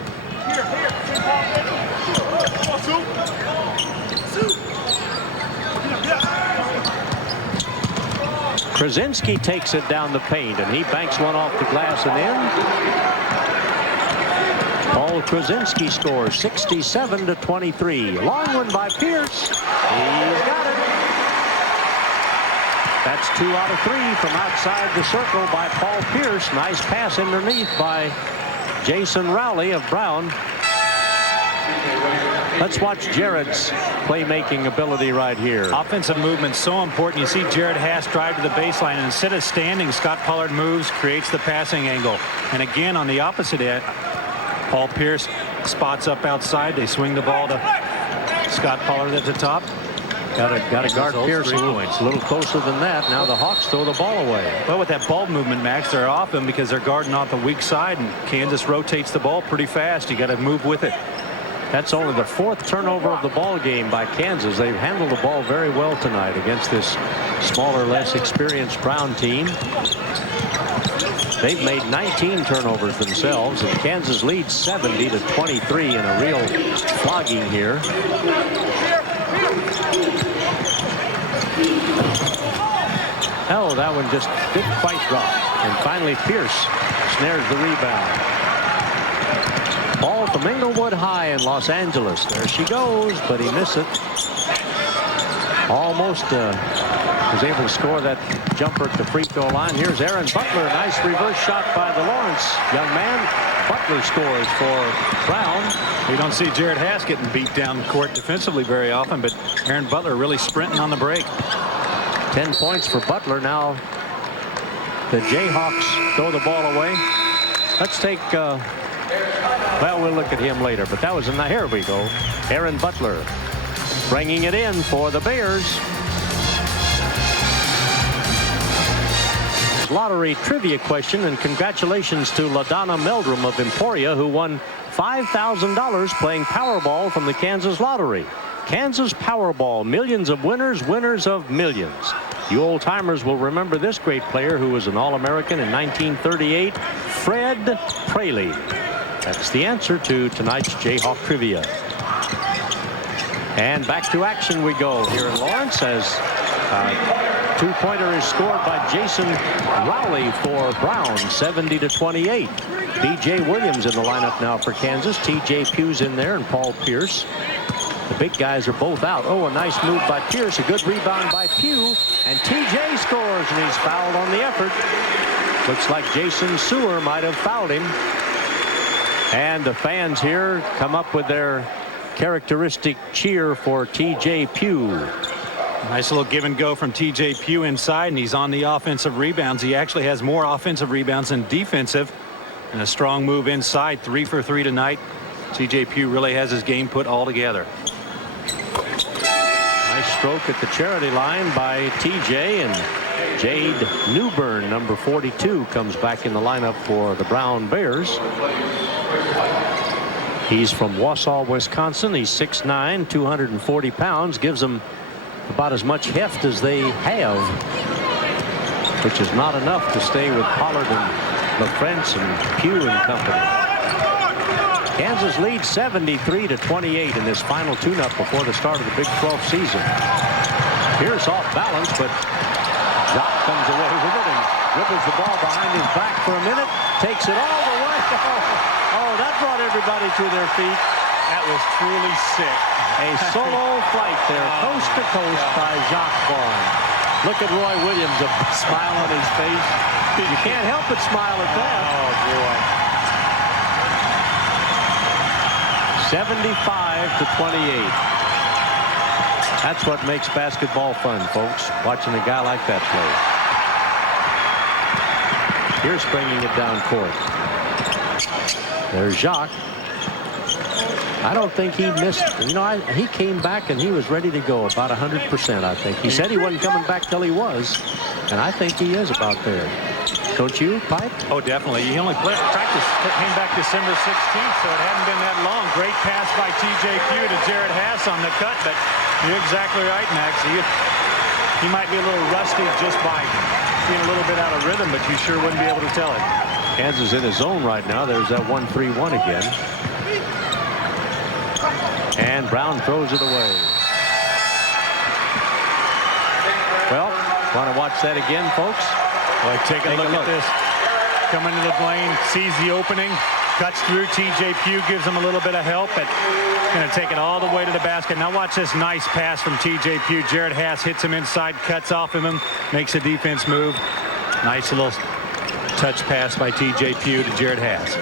Krasinski takes it down the paint, and he banks one off the glass and in. Paul Krasinski scores 67-23. Long one by Pierce. He's got it. That's 2 out of 3 from outside the circle by Paul Pierce. Nice pass underneath by Jason Rowley of Brown. Let's watch Jared's playmaking ability right here. Offensive movement so important. You see Jared Haas drive to the baseline, and instead of standing, Scott Pollard moves, creates the passing angle. And again, on the opposite end, Paul Pierce spots up outside. They swing the ball to Scott Pollard at the top. Got to guard Pierce a little closer than that. Now the Hawks throw the ball away. Well, with that ball movement, Max, they're off him because they're guarding off the weak side, and Kansas rotates the ball pretty fast. You got to move with it. That's only the 4th turnover of the ball game by Kansas. They've handled the ball very well tonight against this smaller, less experienced Brown team. They've made 19 turnovers themselves, and Kansas leads 70-23 in a real flogging here. Oh, that one just didn't quite drop. And finally, Pierce snares the rebound. Ball from Inglewood High in Los Angeles. There she goes, but he missed it. Almost was able to score that jumper at the free throw line. Here's Aaron Butler. Nice reverse shot by the Lawrence young man. Butler scores for Brown. We don't see Jared Haas getting beat down court defensively very often, but Aaron Butler really sprinting on the break. 10 points for Butler. Now the Jayhawks throw the ball away. Let's take well, we'll look at him later, but that was a here we go. Aaron Butler bringing it in for the Bears. Lottery trivia question, and congratulations to LaDonna Meldrum of Emporia, who won $5,000 playing Powerball from the Kansas Lottery. Kansas Powerball, millions of winners, winners of millions. You old-timers will remember this great player who was an All-American in 1938, Fred Praley. That's the answer to tonight's Jayhawk trivia. And back to action we go here in Lawrence as two-pointer is scored by Jason Rowley for Brown, 70-28. B.J. Williams in the lineup now for Kansas. T.J. Pugh's in there and Paul Pierce. The big guys are both out. Oh, a nice move by Pierce. A good rebound by Pugh. And T.J. scores, and he's fouled on the effort. Looks like Jason Sewer might have fouled him. And the fans here come up with their characteristic cheer for T.J. Pugh. Nice little give and go from T.J. Pugh inside, and he's on the offensive rebounds. He actually has more offensive rebounds than defensive. And a strong move inside, 3 for 3 tonight. T.J. Pugh really has his game put all together. Nice stroke at the charity line by T.J. and Jade Newbern, number 42, comes back in the lineup for the Brown Bears. He's from Wausau, Wisconsin. He's 6'9", 240 pounds. Gives them about as much heft as they have, which is not enough to stay with Pollard and LaFrentz and Pugh and company. Kansas leads 73-28 in this final tune-up before the start of the Big 12 season. Pierce off balance, but Jock comes away with it, and Dribbles the ball behind his back for a minute. Takes it all the way. Oh, that brought everybody to their feet. That was truly sick. A solo flight there, coast to coast by Jacques Vaughn. Look at Roy Williams, a smile on his face. You can't help but smile at that. Oh, boy. 75-28. That's what makes basketball fun, folks, watching a guy like that play. Here's bringing it down court. There's Jacques. I don't think he missed. You know, he came back and he was ready to go about 100%, I think. He said he wasn't coming back till he was, and I think he is about there. Don't you, Pipe? Oh, definitely. He only came back December 16th, so it hadn't been that long. Great pass by TJQ to Jared Haas on the cut, but you're exactly right, Max. He might be a little rusty just by being a little bit out of rhythm, but you sure wouldn't be able to tell it. Kansas in his zone right now. There's that 1-3-1 again. And Brown throws it away. Well, want to watch that again, folks? Well, take a look at this. Coming to the lane, sees the opening, cuts through. TJ Pugh gives him a little bit of help, but going to take it all the way to the basket. Now watch this nice pass from TJ Pugh. Jared Haas hits him inside, cuts off of him, makes the defense move. Nice little touch pass by TJ Pugh to Jared Haas.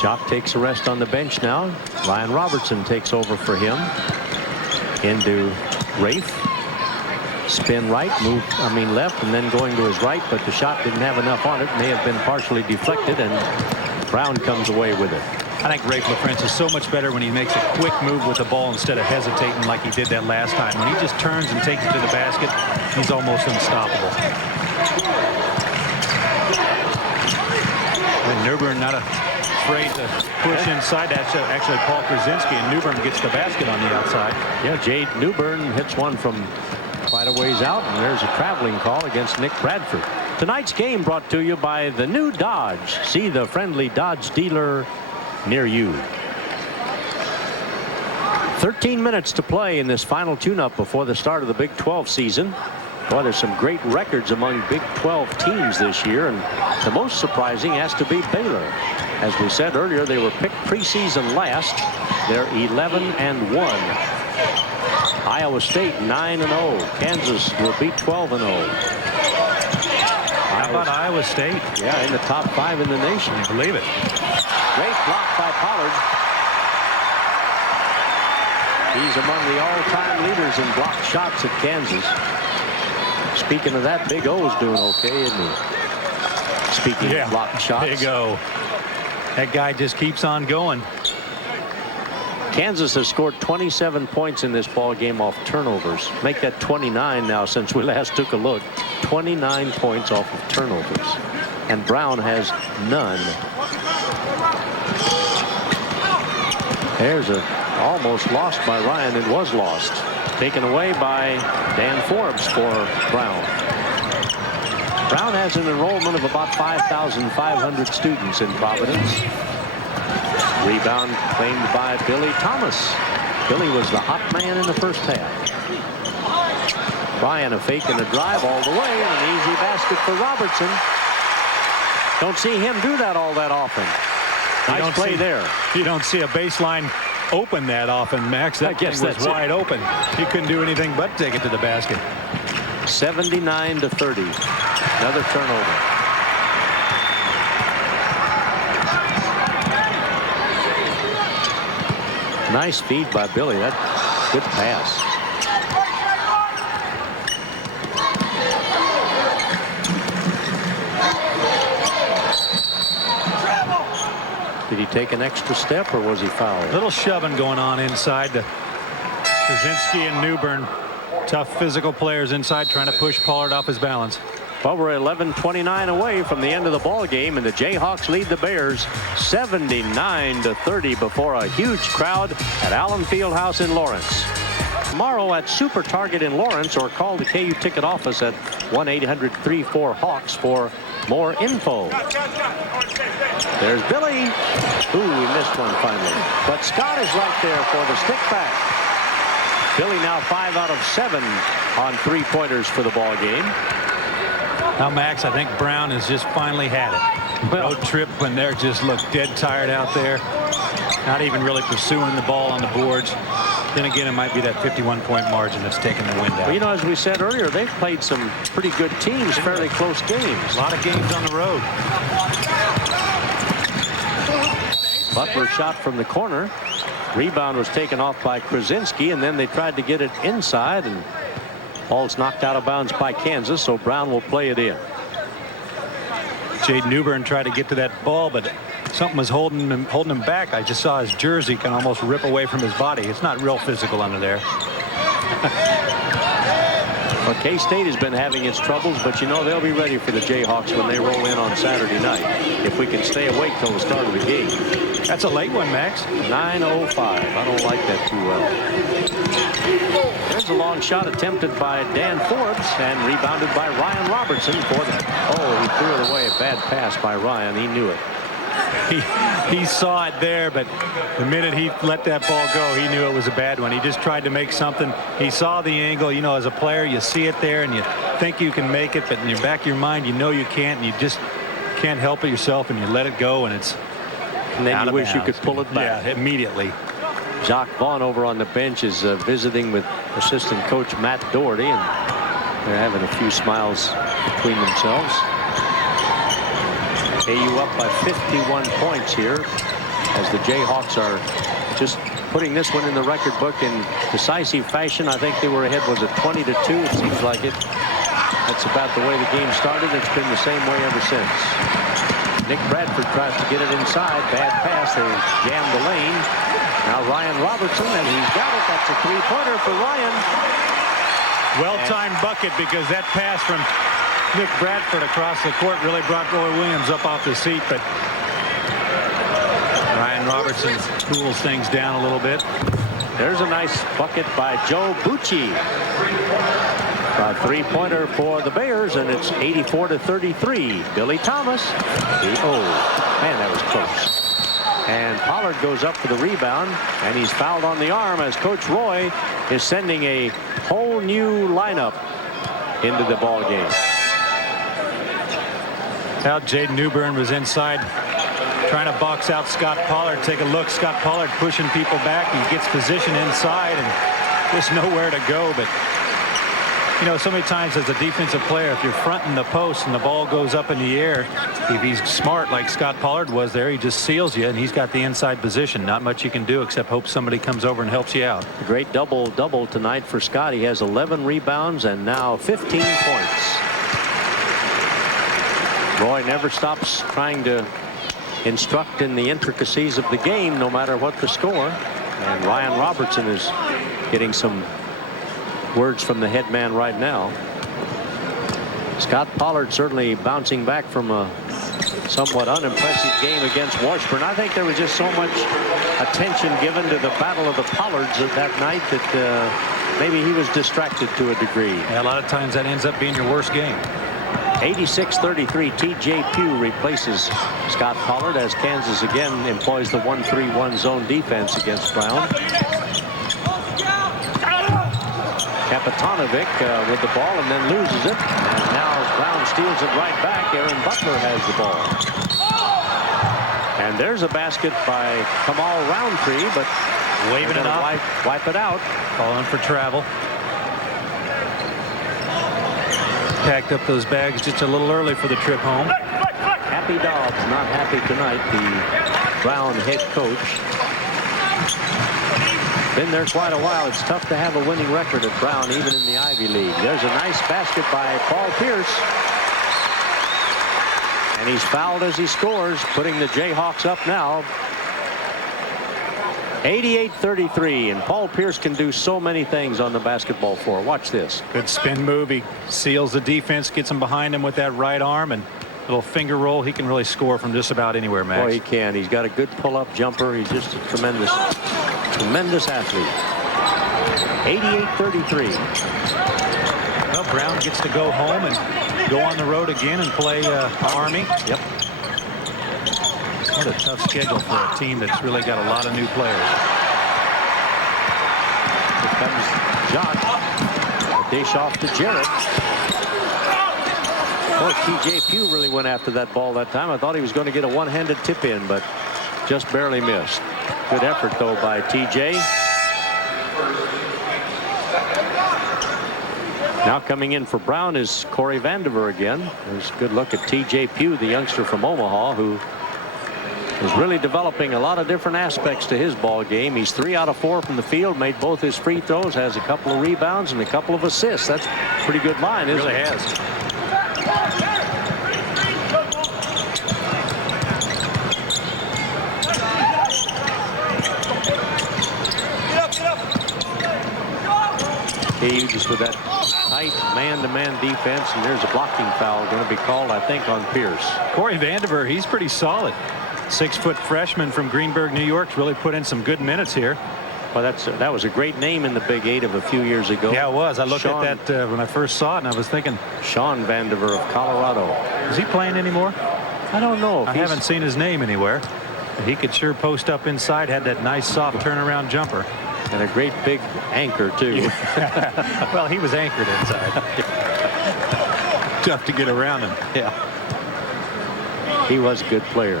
Jock takes a rest on the bench now. Ryan Robertson takes over for him. Into Rafe. Spin right, left, and then going to his right, but the shot didn't have enough on it. May have been partially deflected, and Brown comes away with it. I think Rafe LaFrance is so much better when he makes a quick move with the ball instead of hesitating like he did that last time. When he just turns and takes it to the basket, he's almost unstoppable. And Newbern not afraid to push inside. That's actually Paul Krasinski, and Newbern gets the basket on the outside. Yeah, Jade Newbern hits one from quite a ways out, and there's a traveling call against Nick Bradford. Tonight's game brought to you by the new Dodge. See the friendly Dodge dealer near you. 13 minutes to play in this final tune-up before the start of the Big 12 season. Boy, there's some great records among Big 12 teams this year, and the most surprising has to be Baylor. As we said earlier, they were picked preseason last. They're 11-1. Iowa State 9-0. Kansas will be 12-0. How about Iowa State? Yeah, in the top 5 in the nation. I believe it. Great block by Pollard. He's among the all-time leaders in blocked shots at Kansas. Speaking of that, Big O's doing okay, isn't he? Speaking of blocked shots. Big O. That guy just keeps on going. Kansas has scored 27 points in this ball game off turnovers. Make that 29 now since we last took a look. 29 points off of turnovers. And Brown has none. There's a almost lost by Ryan. It was lost. Taken away by Dan Forbes for Brown. Brown has an enrollment of about 5,500 students in Providence. Rebound claimed by Billy Thomas. Billy was the hot man in the first half. Ryan a fake and a drive all the way, and an easy basket for Robertson. Don't see him do that all that often. Nice play there. You don't see a baseline open that often, Max. That thing was wide open. He couldn't do anything but take it to the basket. 79-30. Another turnover. Nice feed by Billy. That good pass. Did he take an extra step, or was he fouled? A little shoving going on inside to Krasinski and Newbern. Tough physical players inside trying to push Pollard off his balance. Well, we're 11:29 away from the end of the ball game, and the Jayhawks lead the Bears 79-30 before a huge crowd at Allen Fieldhouse in Lawrence. Tomorrow at Super Target in Lawrence, or call the KU ticket office at 1-800-34-HAWKS for more info. There's Billy. Ooh, he missed one finally. But Scott is right there for the stick back. Billy now 5 out of 7 on 3-pointers for the ball game. Now, Max, I think Brown has just finally had it. Road trip when they're just look dead tired out there. Not even really pursuing the ball on the boards. Then again, it might be that 51-point margin that's taking the wind out. Well, you know, as we said earlier, they've played some pretty good teams, fairly close games. A lot of games on the road. Butler shot from the corner. Rebound was taken off by Krasinski, and then they tried to get it inside, and ball's knocked out of bounds by Kansas, so Brown will play it in. Jaden Newbern tried to get to that ball, but something was holding him back. I just saw his jersey kind of almost rip away from his body. It's not real physical under there. Well, K-State has been having its troubles, but you know they'll be ready for the Jayhawks when they roll in on Saturday night, if we can stay awake till the start of the game. That's a late one, Max. 9:05. I don't like that too well. There's a long shot attempted by Dan Forbes and rebounded by Ryan Robertson for the. Oh, he threw it away. A bad pass by Ryan. He knew it. He saw it there, but the minute he let that ball go, he knew it was a bad one. He just tried to make something. He saw the angle. You know, as a player, you see it there and you think you can make it, but in the back of your mind, you know you can't, and you just can't help it yourself, and you let it go, and it's and then out you of wish bounds. you could pull it back. Yeah, immediately. Jacques Vaughn over on the bench is visiting with assistant coach Matt Doherty, and they're having a few smiles between themselves. AU up by 51 points here as the Jayhawks are just putting this one in the record book in decisive fashion. I think they were ahead, was it 20-2? It seems like it. That's about the way the game started. It's been the same way ever since. Nick Bradford tries to get it inside. Bad pass. They jammed the lane. Now Ryan Robertson, and he's got it. That's a three-pointer for Ryan. Well-timed bucket, because that pass from Nick Bradford across the court really brought Roy Williams up off the seat, but Ryan Robertson cools things down a little bit. There's a nice bucket by Joe Bucci. A three-pointer for the Bears, and it's 84-33. Billy Thomas. Oh, man, that was close. And Pollard goes up for the rebound, and he's fouled on the arm as Coach Roy is sending a whole new lineup into the ball game. Now Jaden Newbern was inside trying to box out Scott Pollard. Take a look. Scott Pollard pushing people back. He gets position inside and just nowhere to go. But, you know, so many times as a defensive player, if you're fronting the post and the ball goes up in the air, if he's smart like Scott Pollard was there, he just seals you, and he's got the inside position. Not much you can do except hope somebody comes over and helps you out. A great double-double tonight for Scott. He has 11 rebounds and now 15 points. Roy never stops trying to instruct in the intricacies of the game, no matter what the score. And Ryan Robertson is getting some words from the head man right now. Scott Pollard certainly bouncing back from a somewhat unimpressive game against Washburn. I think there was just so much attention given to the battle of the Pollards that night that maybe he was distracted to a degree. Yeah, a lot of times that ends up being your worst game. 86-33. TJ Pugh replaces Scott Pollard as Kansas again employs the 1-3-1 zone defense against Brown. Kapitanovic with the ball and then loses it. And now Brown steals it right back. Aaron Butler has the ball. And there's a basket by Kamal Roundtree, but waving it up. Wipe it out. Calling for travel. Packed up those bags just a little early for the trip home. Happy Dobbs not happy tonight, the Brown head coach. Been there quite a while. It's tough to have a winning record at Brown, even in the Ivy League. There's a nice basket by Paul Pierce. And he's fouled as he scores, putting the Jayhawks up now. 88-33, and Paul Pierce can do so many things on the basketball floor. Watch this. Good spin move. He seals the defense, gets him behind him with that right arm, and a little finger roll. He can really score from just about anywhere, Max. Boy, he can. He's got a good pull-up jumper. He's just a tremendous athlete. 88-33. Well, Brown gets to go home and go on the road again and play Army. Yep. What a tough schedule for a team that's really got a lot of new players. Here comes Jacques. A dish off to Jarrett. Boy, T.J. Pugh really went after that ball that time. I thought he was going to get a one-handed tip in, but just barely missed. Good effort, though, by T.J. Now coming in for Brown is Corey Vandiver again. There's a good look at T.J. Pugh, the youngster from Omaha, who is really developing a lot of different aspects to his ball game. He's 3 out of 4 from the field, made both his free throws, has a couple of rebounds and a couple of assists. That's a pretty good line, isn't it? Really has. KU just with that tight man-to-man defense, and there's a blocking foul going to be called, I think, on Pierce. Corey Vandiver, he's pretty solid. 6-foot freshman from Greenburgh, New York, really put in some good minutes here. Well, that was a great name in the Big 8 of a few years ago. Yeah, it was. I looked at that when I first saw it, and I was thinking, Sean Vandiver of Colorado. Is he playing anymore? I don't know. I haven't seen his name anywhere. He could sure post up inside, had that nice soft turnaround jumper. And a great big anchor, too. Well, he was anchored inside. Tough to get around him. Yeah. He was a good player.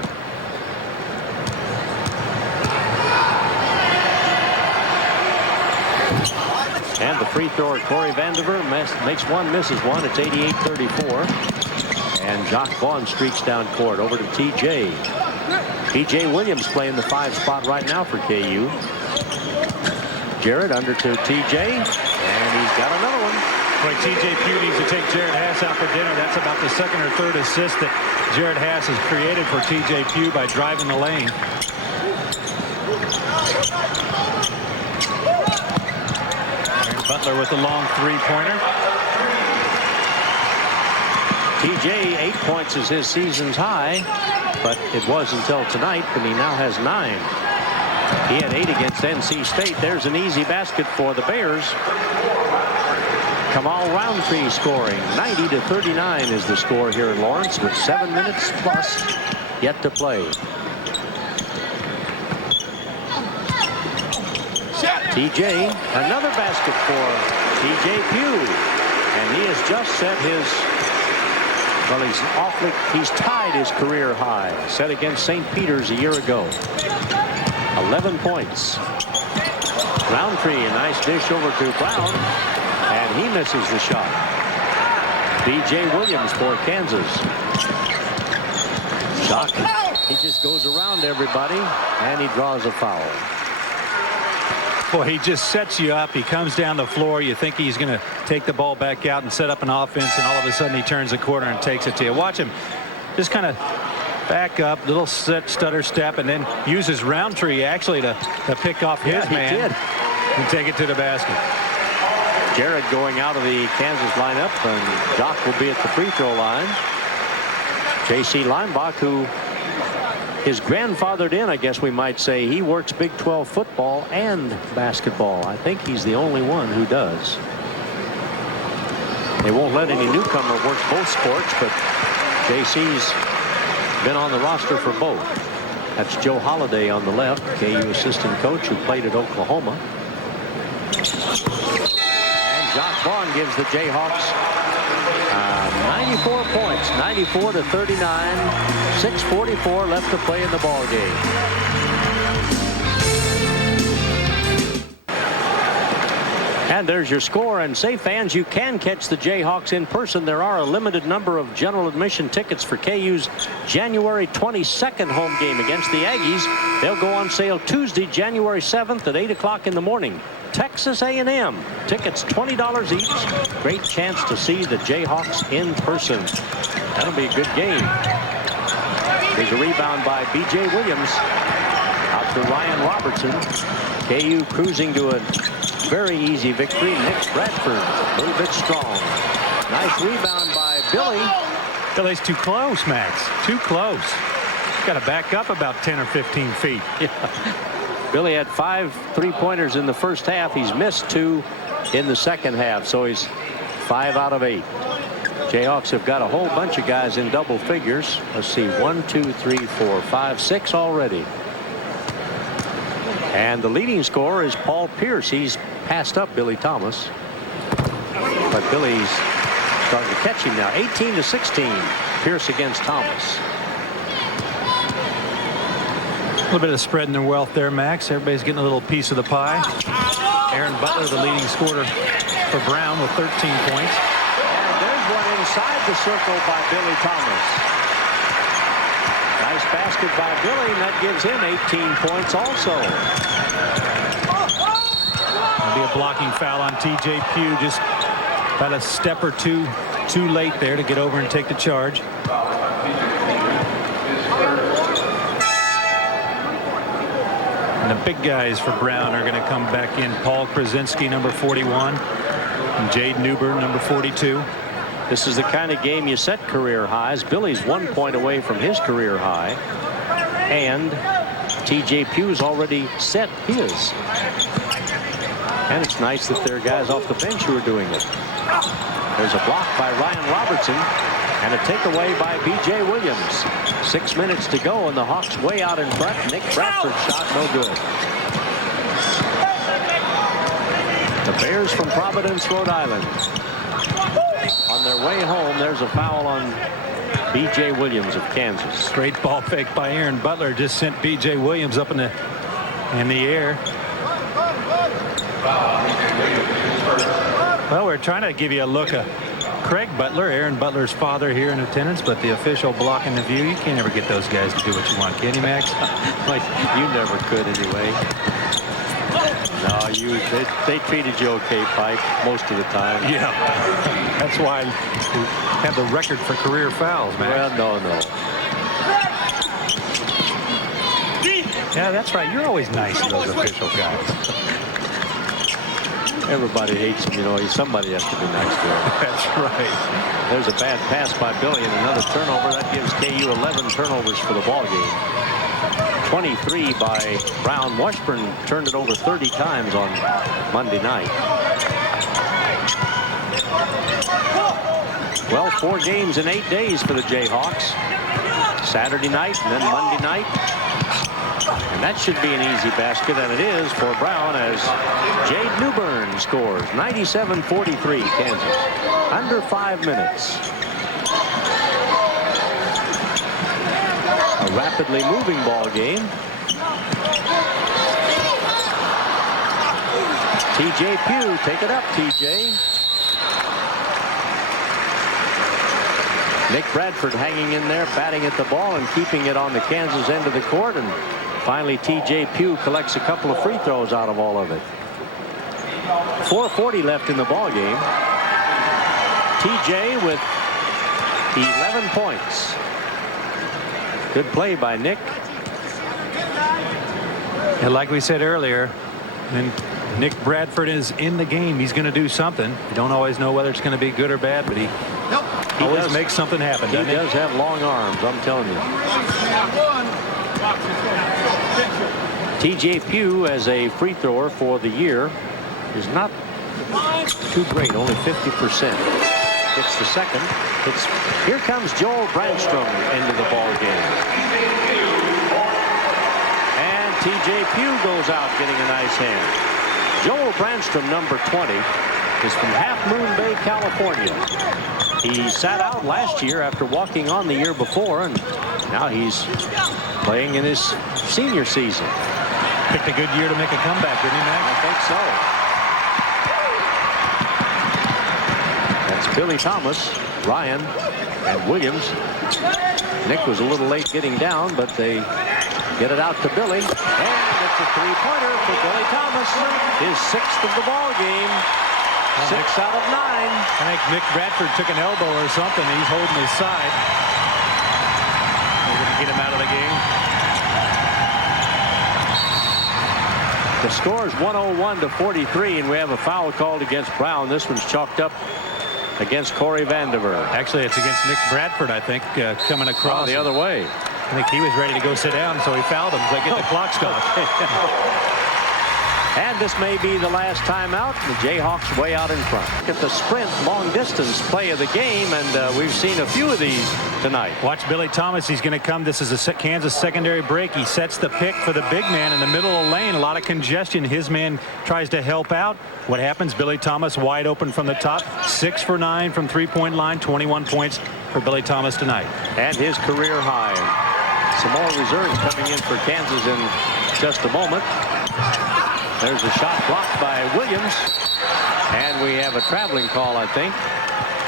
And the free thrower, Corey Vandiver, makes one, misses one. It's 88-34. And Jock Vaughn streaks down court over to T.J. T.J. Williams playing the 5 spot right now for KU. Jared under to T.J. And he's got another one. Boy, T.J. Pugh needs to take Jared Hass out for dinner. That's about the second or third assist that Jared Hass has created for T.J. Pugh by driving the lane. Butler with the long three-pointer. T.J. 8 points is his season's high, but it was until tonight, and he now has 9. He had 8 against NC State. There's an easy basket for the Bears. Kamal Roundtree scoring. 90-39 is the score here in Lawrence with 7 minutes plus yet to play. T.J. another basket for T.J. Pugh. And he has just set his, well, he's tied his career high. Set against St. Peter's a year ago. 11 points. Roundtree, a nice dish over to Brown, and he misses the shot. B.J. Williams for Kansas. Shot. He just goes around everybody, and he draws a foul. Boy, he just sets you up. He comes down the floor. You think he's going to take the ball back out and set up an offense, and all of a sudden he turns the corner and takes it to you. Watch him just kind of back up, little stutter step, and then uses Roundtree actually to pick off his man and take it to the basket. Jared going out of the Kansas lineup, and Jock will be at the free throw line. J.C. Leinbach, who is grandfathered in, I guess we might say. He works Big 12 football and basketball. I think he's the only one who does. They won't let any newcomer work both sports, but J.C.'s been on the roster for both. That's Joe Holliday on the left, KU assistant coach who played at Oklahoma. And Jock Vaughn gives the Jayhawks 94 points, 94-39, 6:44 left to play in the ball game. And there's your score. And say, fans, you can catch the Jayhawks in person. There are a limited number of general admission tickets for KU's January 22nd home game against the Aggies. They'll go on sale Tuesday, January 7th at 8 o'clock in the morning. Texas A&M. Tickets $20 each. Great chance to see the Jayhawks in person. That'll be a good game. There's a rebound by B.J. Williams. Out to Ryan Robertson. KU cruising to a very easy victory. Nick Bradford, a little bit strong. Nice rebound by Billy. Billy's too close, Max. Too close. Got to back up about 10 or 15 feet. Yeah. Billy had 5 3-pointers in the first half. He's missed 2 in the second half, so he's 5 out of 8. Jayhawks have got a whole bunch of guys in double figures. Let's see, 1, 2, 3, 4, 5, 6 already. And the leading scorer is Paul Pierce. He's passed up Billy Thomas. But Billy's Starting to catch him now. 18-16. Pierce against Thomas. A little bit of spreading their wealth there, Max. Everybody's getting a little piece of the pie. Aaron Butler, the leading scorer for Brown with 13 points. And there's one inside the circle by Billy Thomas. Nice basket by Billy, and that gives him 18 points also. There'll be a blocking foul on T.J. Pugh, just about a step or two too late there to get over and take the charge. And the big guys for Brown are going to come back in. Paul Krasinski, number 41, and Jade Newbern, number 42. This is the kind of game you set career highs. Billy's 1 point away from his career high, and T.J. Pugh's already set his. And it's nice that there are guys off the bench who are doing it. There's a block by Ryan Robertson and a takeaway by B.J. Williams. 6 minutes to go, and the Hawks way out in front. Nick Bradford's shot no good. The Bears from Providence, Rhode Island. On their way home, there's a foul on B.J. Williams of Kansas. Great ball fake by Aaron Butler. Just sent B.J. Williams up in the air. Well, we're trying to give you a look at Craig Butler, Aaron Butler's father, here in attendance, but the official blocking the view. You can't ever get those guys to do what you want, can you, Max? Like, you never could anyway. No, they treated you okay, Pike, most of the time. Yeah, that's why we have the record for career fouls, Max. Well, no. Yeah, that's right. You're always nice to those official guys. Everybody hates him, you know. Somebody has to be nice to him. That's right. There's a bad pass by Billy and another turnover. That gives KU 11 turnovers for the ball game. 23 by Brown. Washburn turned it over 30 times on Monday night. Well, 4 games in 8 days for the Jayhawks. Saturday night and then Monday night. And that should be an easy basket, and it is for Brown as Jade Newbern scores. 97-43 Kansas. Under 5 minutes. A rapidly moving ball game. T.J. Pugh, take it up, T.J. Nick Bradford hanging in there, batting at the ball and keeping it on the Kansas end of the court. And finally, T.J. Pugh collects a couple of free throws out of all of it. 4:40 left in the ball game. T.J. with 11 points. Good play by Nick. And like we said earlier, when Nick Bradford is in the game, he's going to do something. You don't always know whether it's going to be good or bad, but he always makes something happen. He does have long arms, I'm telling you. T.J. Pugh as a free thrower for the year is not too great, only 50%. It's the second. Here comes Joel Brandstrom into the ball game. And T.J. Pugh goes out getting a nice hand. Joel Brandstrom, number 20, is from Half Moon Bay, California. He sat out last year after walking on the year before, and now he's playing in his senior season. Picked a good year to make a comeback, didn't he, Max? I think so. That's Billy Thomas, Ryan, and Williams. Nick was a little late getting down, but they get it out to Billy. And it's a three-pointer for Billy Thomas. His 6th of the ball game. 6 out of 9. I think Nick Bradford took an elbow or something. He's holding his side. They're going to get him out of the game. The score is 101-43, and we have a foul called against Brown. This one's chalked up against Corey Vandiver. Actually, it's against Nick Bradford, I think, coming across. The other way. I think he was ready to go sit down, so he fouled him. They get the clock stopped. And this may be the last timeout. The Jayhawks way out in front. Look at the sprint long distance play of the game, and we've seen a few of these tonight. Watch Billy Thomas. He's going to come. This is a Kansas secondary break. He sets the pick for the big man in the middle of the lane. A lot of congestion. His man tries to help out. What happens? Billy Thomas wide open from the top. 6 for 9 from three-point line. 21 points for Billy Thomas tonight. And his career high. Some more reserves coming in for Kansas in just a moment. There's a shot blocked by Williams. And we have a traveling call, I think.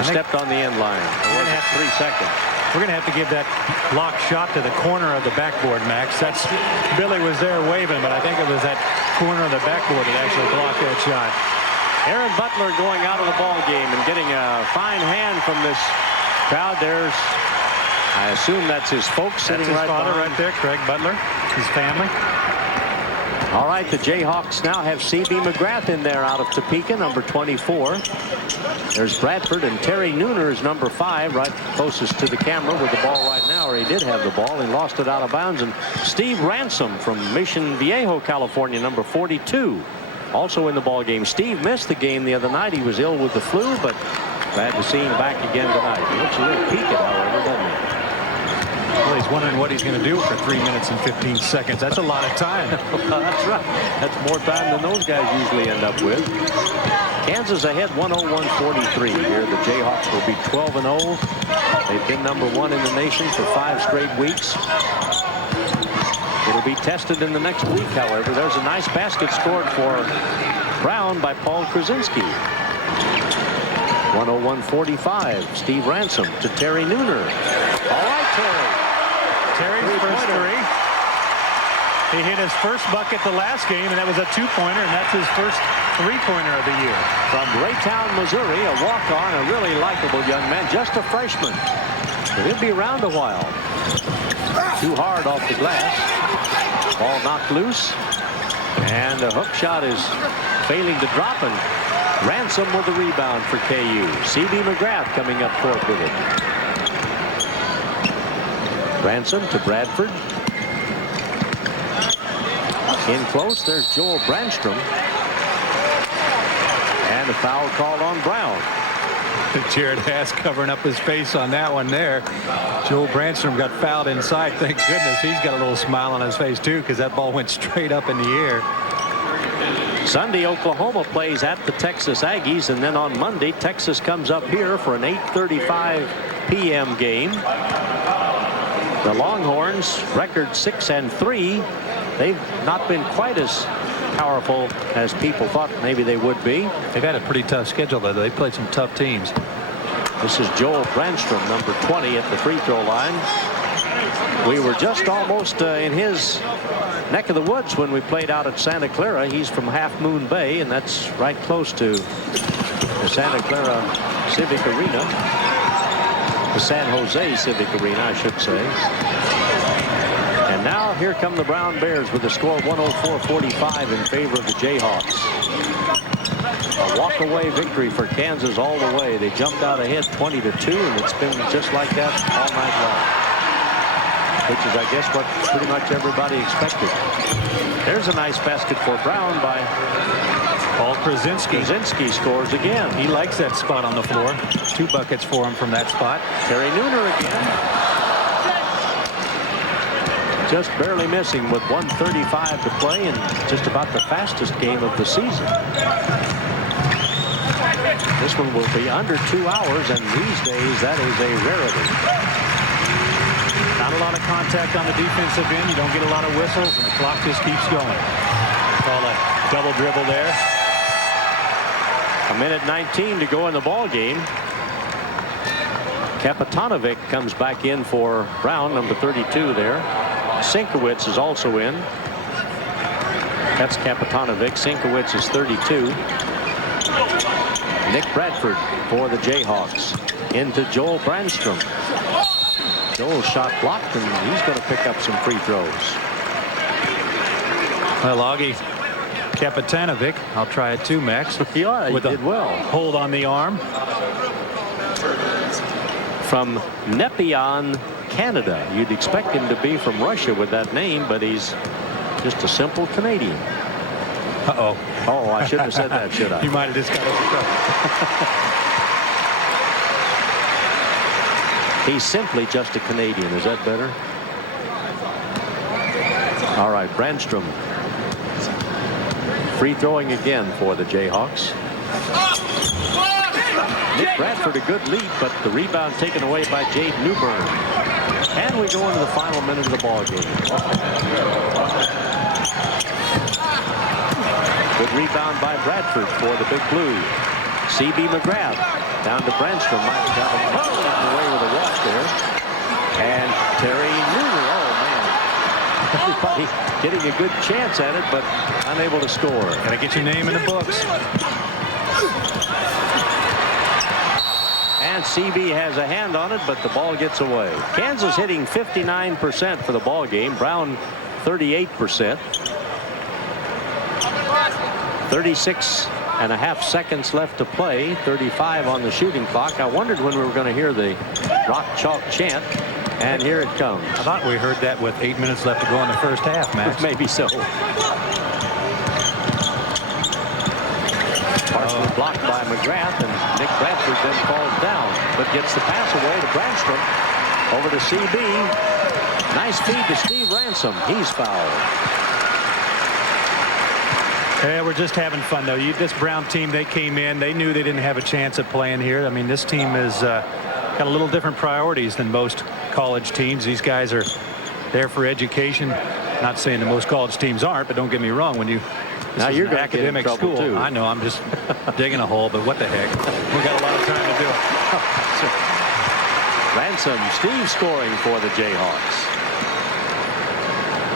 Stepped on the end line. We're going to have 3 seconds. We're going to have to give that block shot to the corner of the backboard, Max. That's Billy was there waving, but I think it was that corner of the backboard that actually blocked that shot. Aaron Butler going out of the ball game and getting a fine hand from this crowd. There's, I assume that's his folks sitting right father behind. right there, Craig Butler, his family. All right, the Jayhawks now have C.B. McGrath in there out of Topeka, number 24. There's Bradford, and Terry Nooner is number 5, right closest to the camera with the ball right now, or he did have the ball. He lost it out of bounds. And Steve Ransom from Mission Viejo, California, number 42, also in the ball game. Steve missed the game the other night. He was ill with the flu, but glad to see him back again tonight. He looks a little peaked, however, doesn't he? Well, he's wondering what he's going to do for 3 minutes and 15 seconds. That's a lot of time. Well, that's right. That's more time than those guys usually end up with. Kansas ahead 101-43 here. The Jayhawks will be 12-0. They've been number 1 in the nation for 5 straight weeks. It'll be tested in the next week, however. There's a nice basket scored for Brown by Paul Krasinski. 101-45. Steve Ransom to Terry Nooner. All right, Terry. Terry's first 3. He hit his first bucket the last game, and that was a 2-pointer, and that's his first 3-pointer of the year. From Raytown, Missouri, a walk-on, a really likable young man, just a freshman. But he'll be around a while. Too hard off the glass. Ball knocked loose, and the hook shot is failing to drop, and Ransom with the rebound for KU. C.B. McGrath coming up court with it. Ransom to Bradford. In close, there's Joel Brandstrom. And a foul called on Brown. Jared Haas covering up his face on that one there. Joel Brandstrom got fouled inside. Thank goodness he's got a little smile on his face, too, because that ball went straight up in the air. Sunday, Oklahoma plays at the Texas Aggies, and then on Monday, Texas comes up here for an 8:35 p.m. game. The Longhorns, record 6-3. They've not been quite as powerful as people thought maybe they would be. They've had a pretty tough schedule, though. They played some tough teams. This is Joel Brandstrom, number 20, at the free throw line. We were just almost in his neck of the woods when we played out at Santa Clara. He's from Half Moon Bay, and that's right close to the Santa Clara Civic Arena. The San Jose Civic Arena, I should say. And now here come the Brown Bears with a score of 104-45 in favor of the Jayhawks. A walk-away victory for Kansas all the way. They jumped out ahead 20-2, and it's been just like that all night long, which is, I guess, what pretty much everybody expected. There's a nice basket for Brown by Paul Krasinski. Krasinski scores again. He likes that spot on the floor. 2 buckets for him from that spot. Terry Nooner again. Just barely missing with 1:35 to play, and just about the fastest game of the season. This one will be under 2 hours, and these days that is a rarity. Not a lot of contact on the defensive end. You don't get a lot of whistles, and the clock just keeps going. Call a double dribble there. 1:19 to go in the ball game. Kapitanovic comes back in for Brown, number 32 there. Sienkiewicz is also in. That's Kapitanovic. Sienkiewicz is 32. Nick Bradford for the Jayhawks. Into Joel Brandstrom. Joel's shot blocked, and he's going to pick up some free throws. Well, Augie, Kapitanovic, I'll try it too, Max. Yeah, he did well. Hold on the arm. From Nepean, Canada. You'd expect him to be from Russia with that name, but he's just a simple Canadian. Uh-oh. Oh, I shouldn't have said that, should I? You might have just got over. He's simply just a Canadian. Is that better? All right, Brandstrom. Free throwing again for the Jayhawks. Nick Bradford a good lead, but the rebound taken away by Jade Newburn. And we go into the final minute of the ball game. Good rebound by Bradford for the Big Blue. C.B. McGrath down to Brandstrom. Might have got him away with a walk there. And Terry Nooner. Oh, man. Everybody getting a good chance at it, but unable to score. Got to get your name in the books. And CB has a hand on it, but the ball gets away. Kansas hitting 59% for the ball game. Brown 38%. 36.5 seconds left to play. 35 on the shooting clock. I wondered when we were going to hear the rock chalk chant, and here it comes. I thought we heard that with 8 minutes left to go in the first half, Max. Maybe so. Partially blocked by McGrath, and Nick Bradford then falls down, but gets the pass away to Brandstrom. Over to CB. Nice feed to Steve Ransom. He's fouled. Yeah, we're just having fun, though. This Brown team, they came in. They knew they didn't have a chance at playing here. I mean, this team has got a little different priorities than most college teams. These guys are there for education. Not saying that most college teams aren't, but don't get me wrong. When you now you're an academic school too. I know, I'm just digging a hole, but what the heck? We got a lot of time to do it. Ransom, Steve scoring for the Jayhawks.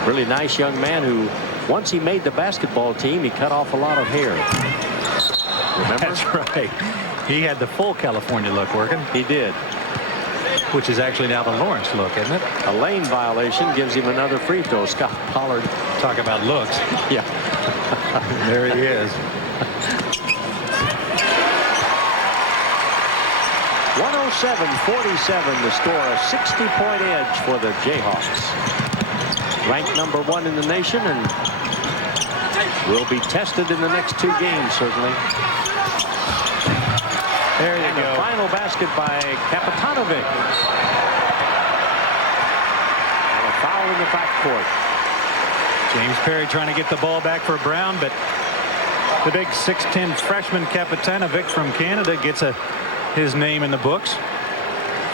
Really nice young man who, once he made the basketball team, he cut off a lot of hair. Remember? That's right. He had the full California look working. He did. Which is actually now the Lawrence look, isn't it? A lane violation gives him another free throw. Scott Pollard. Talk about looks. Yeah. There he is. 107-47 to score a 60-point edge for the Jayhawks. Ranked number 1 in the nation and will be tested in the next 2 games, certainly. There you go. The final basket by Kapitanovic. And a foul in the backcourt. James Perry trying to get the ball back for Brown, but the big 6'10" freshman Kapitanovic from Canada gets his name in the books.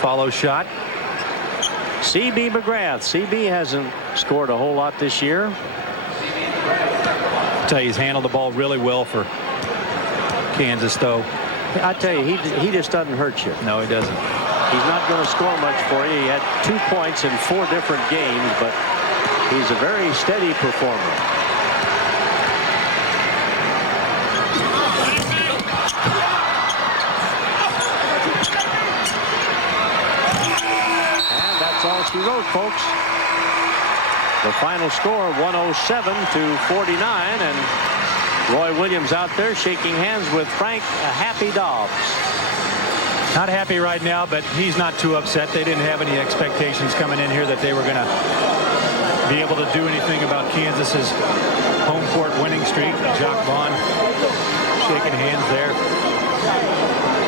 Follow shot. C.B. McGrath. C.B. hasn't scored a whole lot this year. I tell you, he's handled the ball really well for Kansas, though. I tell you, he just doesn't hurt you. No, he doesn't. He's not going to score much for you. He had 2 points in 4 different games, but he's a very steady performer. And that's all she wrote, folks. The final score, 107-49, and Roy Williams out there shaking hands with Frank Happy Dobbs. Not happy right now, but he's not too upset. They didn't have any expectations coming in here that they were going to be able to do anything about Kansas's home court winning streak. Jacques Vaughn shaking hands there.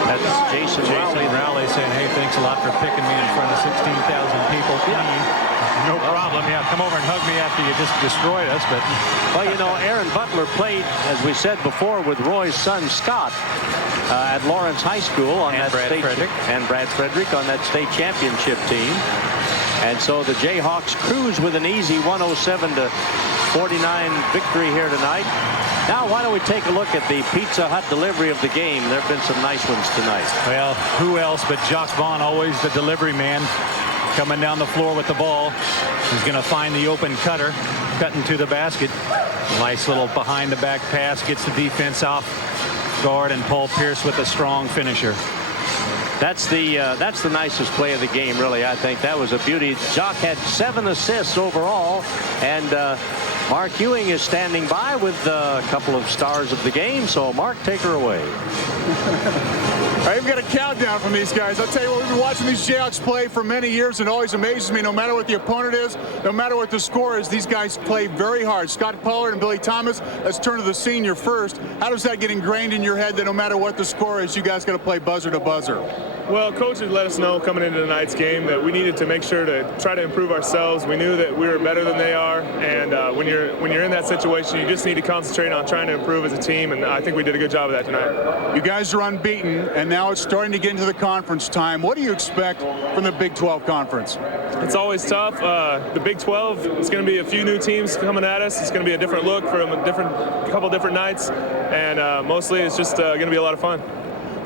That's Jason Rowley saying, hey, thanks a lot for picking me in front of 16,000 people. No problem. Yeah, come over and hug me after you just destroyed us. But well, you know, Aaron Butler played, as we said before, with Roy's son Scott at Lawrence High School on and Brad Frederick on that state championship team. And so the Jayhawks cruise with an easy 107-49 victory here tonight. Now, why don't we take a look at the Pizza Hut delivery of the game? There have been some nice ones tonight. Well, who else but Jacques Vaughn, always the delivery man, coming down the floor with the ball. He's going to find the open cutter, cutting to the basket. Nice little behind-the-back pass, gets the defense off guard, and Paul Pierce with a strong finisher. That's the nicest play of the game, really. I think that was a beauty. Jacques had 7 assists overall, and Mark Ewing is standing by with a couple of stars of the game. So, Mark, take her away. I've got a countdown from these guys. I'll tell you what, we've been watching these Jayhawks play for many years, and it always amazes me, no matter what the opponent is, no matter what the score is, these guys play very hard. Scott Pollard and Billy Thomas, let's turn to the senior first. How does that get ingrained in your head that no matter what the score is, you guys got to play buzzer to buzzer? Well, coach had let us know coming into tonight's game that we needed to make sure to try to improve ourselves. We knew that we were better than they are, and when you're in that situation, you just need to concentrate on trying to improve as a team, and I think we did a good job of that tonight. You guys are unbeaten, and now it's starting to get into the conference time. What do you expect from the Big 12 Conference? It's always tough. The Big 12, it's going to be a few new teams coming at us. It's going to be a different look from a couple different nights, and mostly it's just going to be a lot of fun.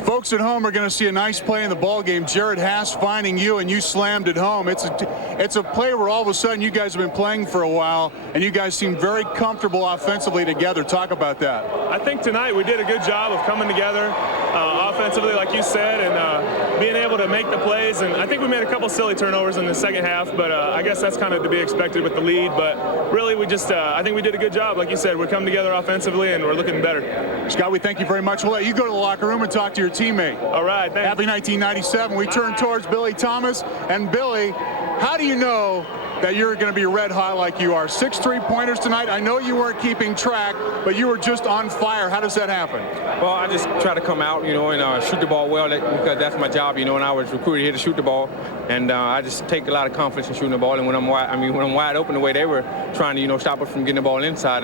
Folks at home are going to see a nice play in the ball game. Jared Haas finding you, and you slammed it home. It's a play where all of a sudden you guys have been playing for a while, and you guys seem very comfortable offensively together. Talk about that. I think tonight we did a good job of coming together offensively, like you said, and being able to make the plays. And I think we made a couple silly turnovers in the second half, but I guess that's kind of to be expected with the lead. But really, we just I think we did a good job. Like you said, we're coming together offensively, and we're looking better. Scott, we thank you very much. We'll let you go to the locker room and talk to your teammate. All right, thanks. Happy 1997. We turn towards Billy Thomas. And Billy, how do you know that you're going to be red hot like you are? 6 3-pointers tonight. I know you weren't keeping track, but you were just on fire. How does that happen? Well, I just try to come out, and shoot the ball well because that's my job, and I was recruited here to shoot the ball, and I just take a lot of confidence in shooting the ball. And when I'm wide open the way they were trying to, stop us from getting the ball inside,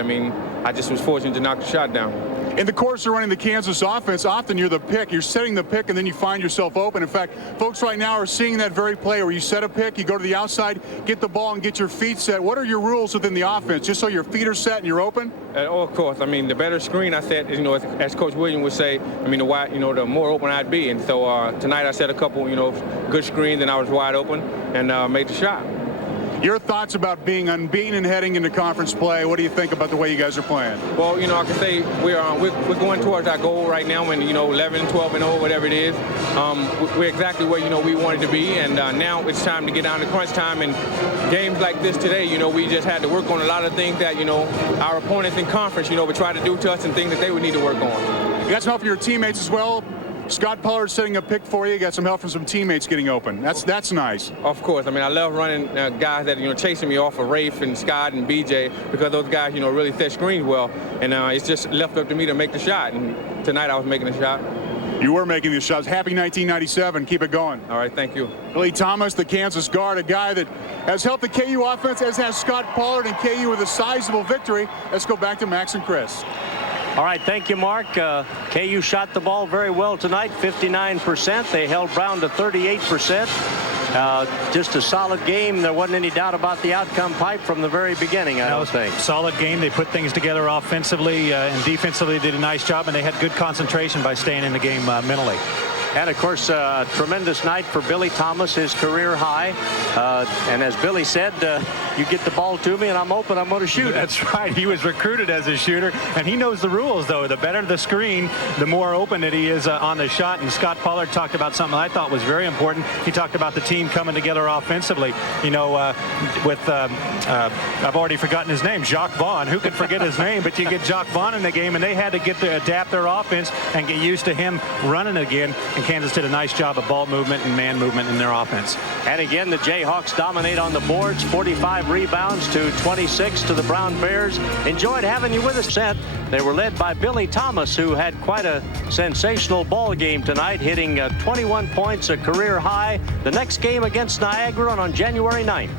I just was fortunate to knock the shot down. In the course of running the Kansas offense, often you're the pick. You're setting the pick, and then you find yourself open. In fact, folks right now are seeing that very play where you set a pick, you go to the outside, get the ball, and get your feet set. What are your rules within the offense, just so your feet are set and you're open? Of course. The better screen I set, as Coach Williams would say, the more open I'd be. And so tonight I set a couple, good screens, and I was wide open and made the shot. Your thoughts about being unbeaten and heading into conference play? What do you think about the way you guys are playing? Well, I can say we're going towards our goal right now, and 11, 12, and 0, whatever it is. We're exactly where we wanted to be, and now it's time to get down to crunch time. And games like this today, we just had to work on a lot of things that our opponents in conference, would try to do to us, and things that they would need to work on. You got some help from your teammates as well. Scott Pollard setting a pick for you. You got some help from some teammates getting open. That's nice. Of course. I love running guys that chasing me off of Rafe and Scott and BJ, because those guys really set screens well, and it's just left up to me to make the shot. And tonight I was making the shot. You were making the shots. Happy 1997. Keep it going. All right, thank you. Billy Thomas, the Kansas guard, a guy that has helped the KU offense, as has Scott Pollard, and KU with a sizable victory. Let's go back to Max and Chris. All right, thank you, Mark. KU shot the ball very well tonight, 59%. They held Brown to 38%. Just a solid game. There wasn't any doubt about the outcome, Pipe, from the very beginning, I don't think. Solid game. They put things together offensively and defensively. Did a nice job, and they had good concentration by staying in the game mentally. And, of course, a tremendous night for Billy Thomas, his career high. And as Billy said, you get the ball to me and I'm open, I'm going to shoot. That's right. He was recruited as a shooter, and he knows the rules, though. The better the screen, the more open that he is on the shot. And Scott Pollard talked about something I thought was very important. He talked about the team coming together offensively. I've already forgotten his name, Jacques Vaughn. Who could forget his name? But you get Jacques Vaughn in the game, and they had to adapt their offense and get used to him running again. Kansas did a nice job of ball movement and man movement in their offense. And again, the Jayhawks dominate on the boards, 45 rebounds to 26 to the Brown Bears. Enjoyed having you with us. They were led by Billy Thomas, who had quite a sensational ball game tonight, hitting 21 points, a career high. The next game against Niagara on January 9th.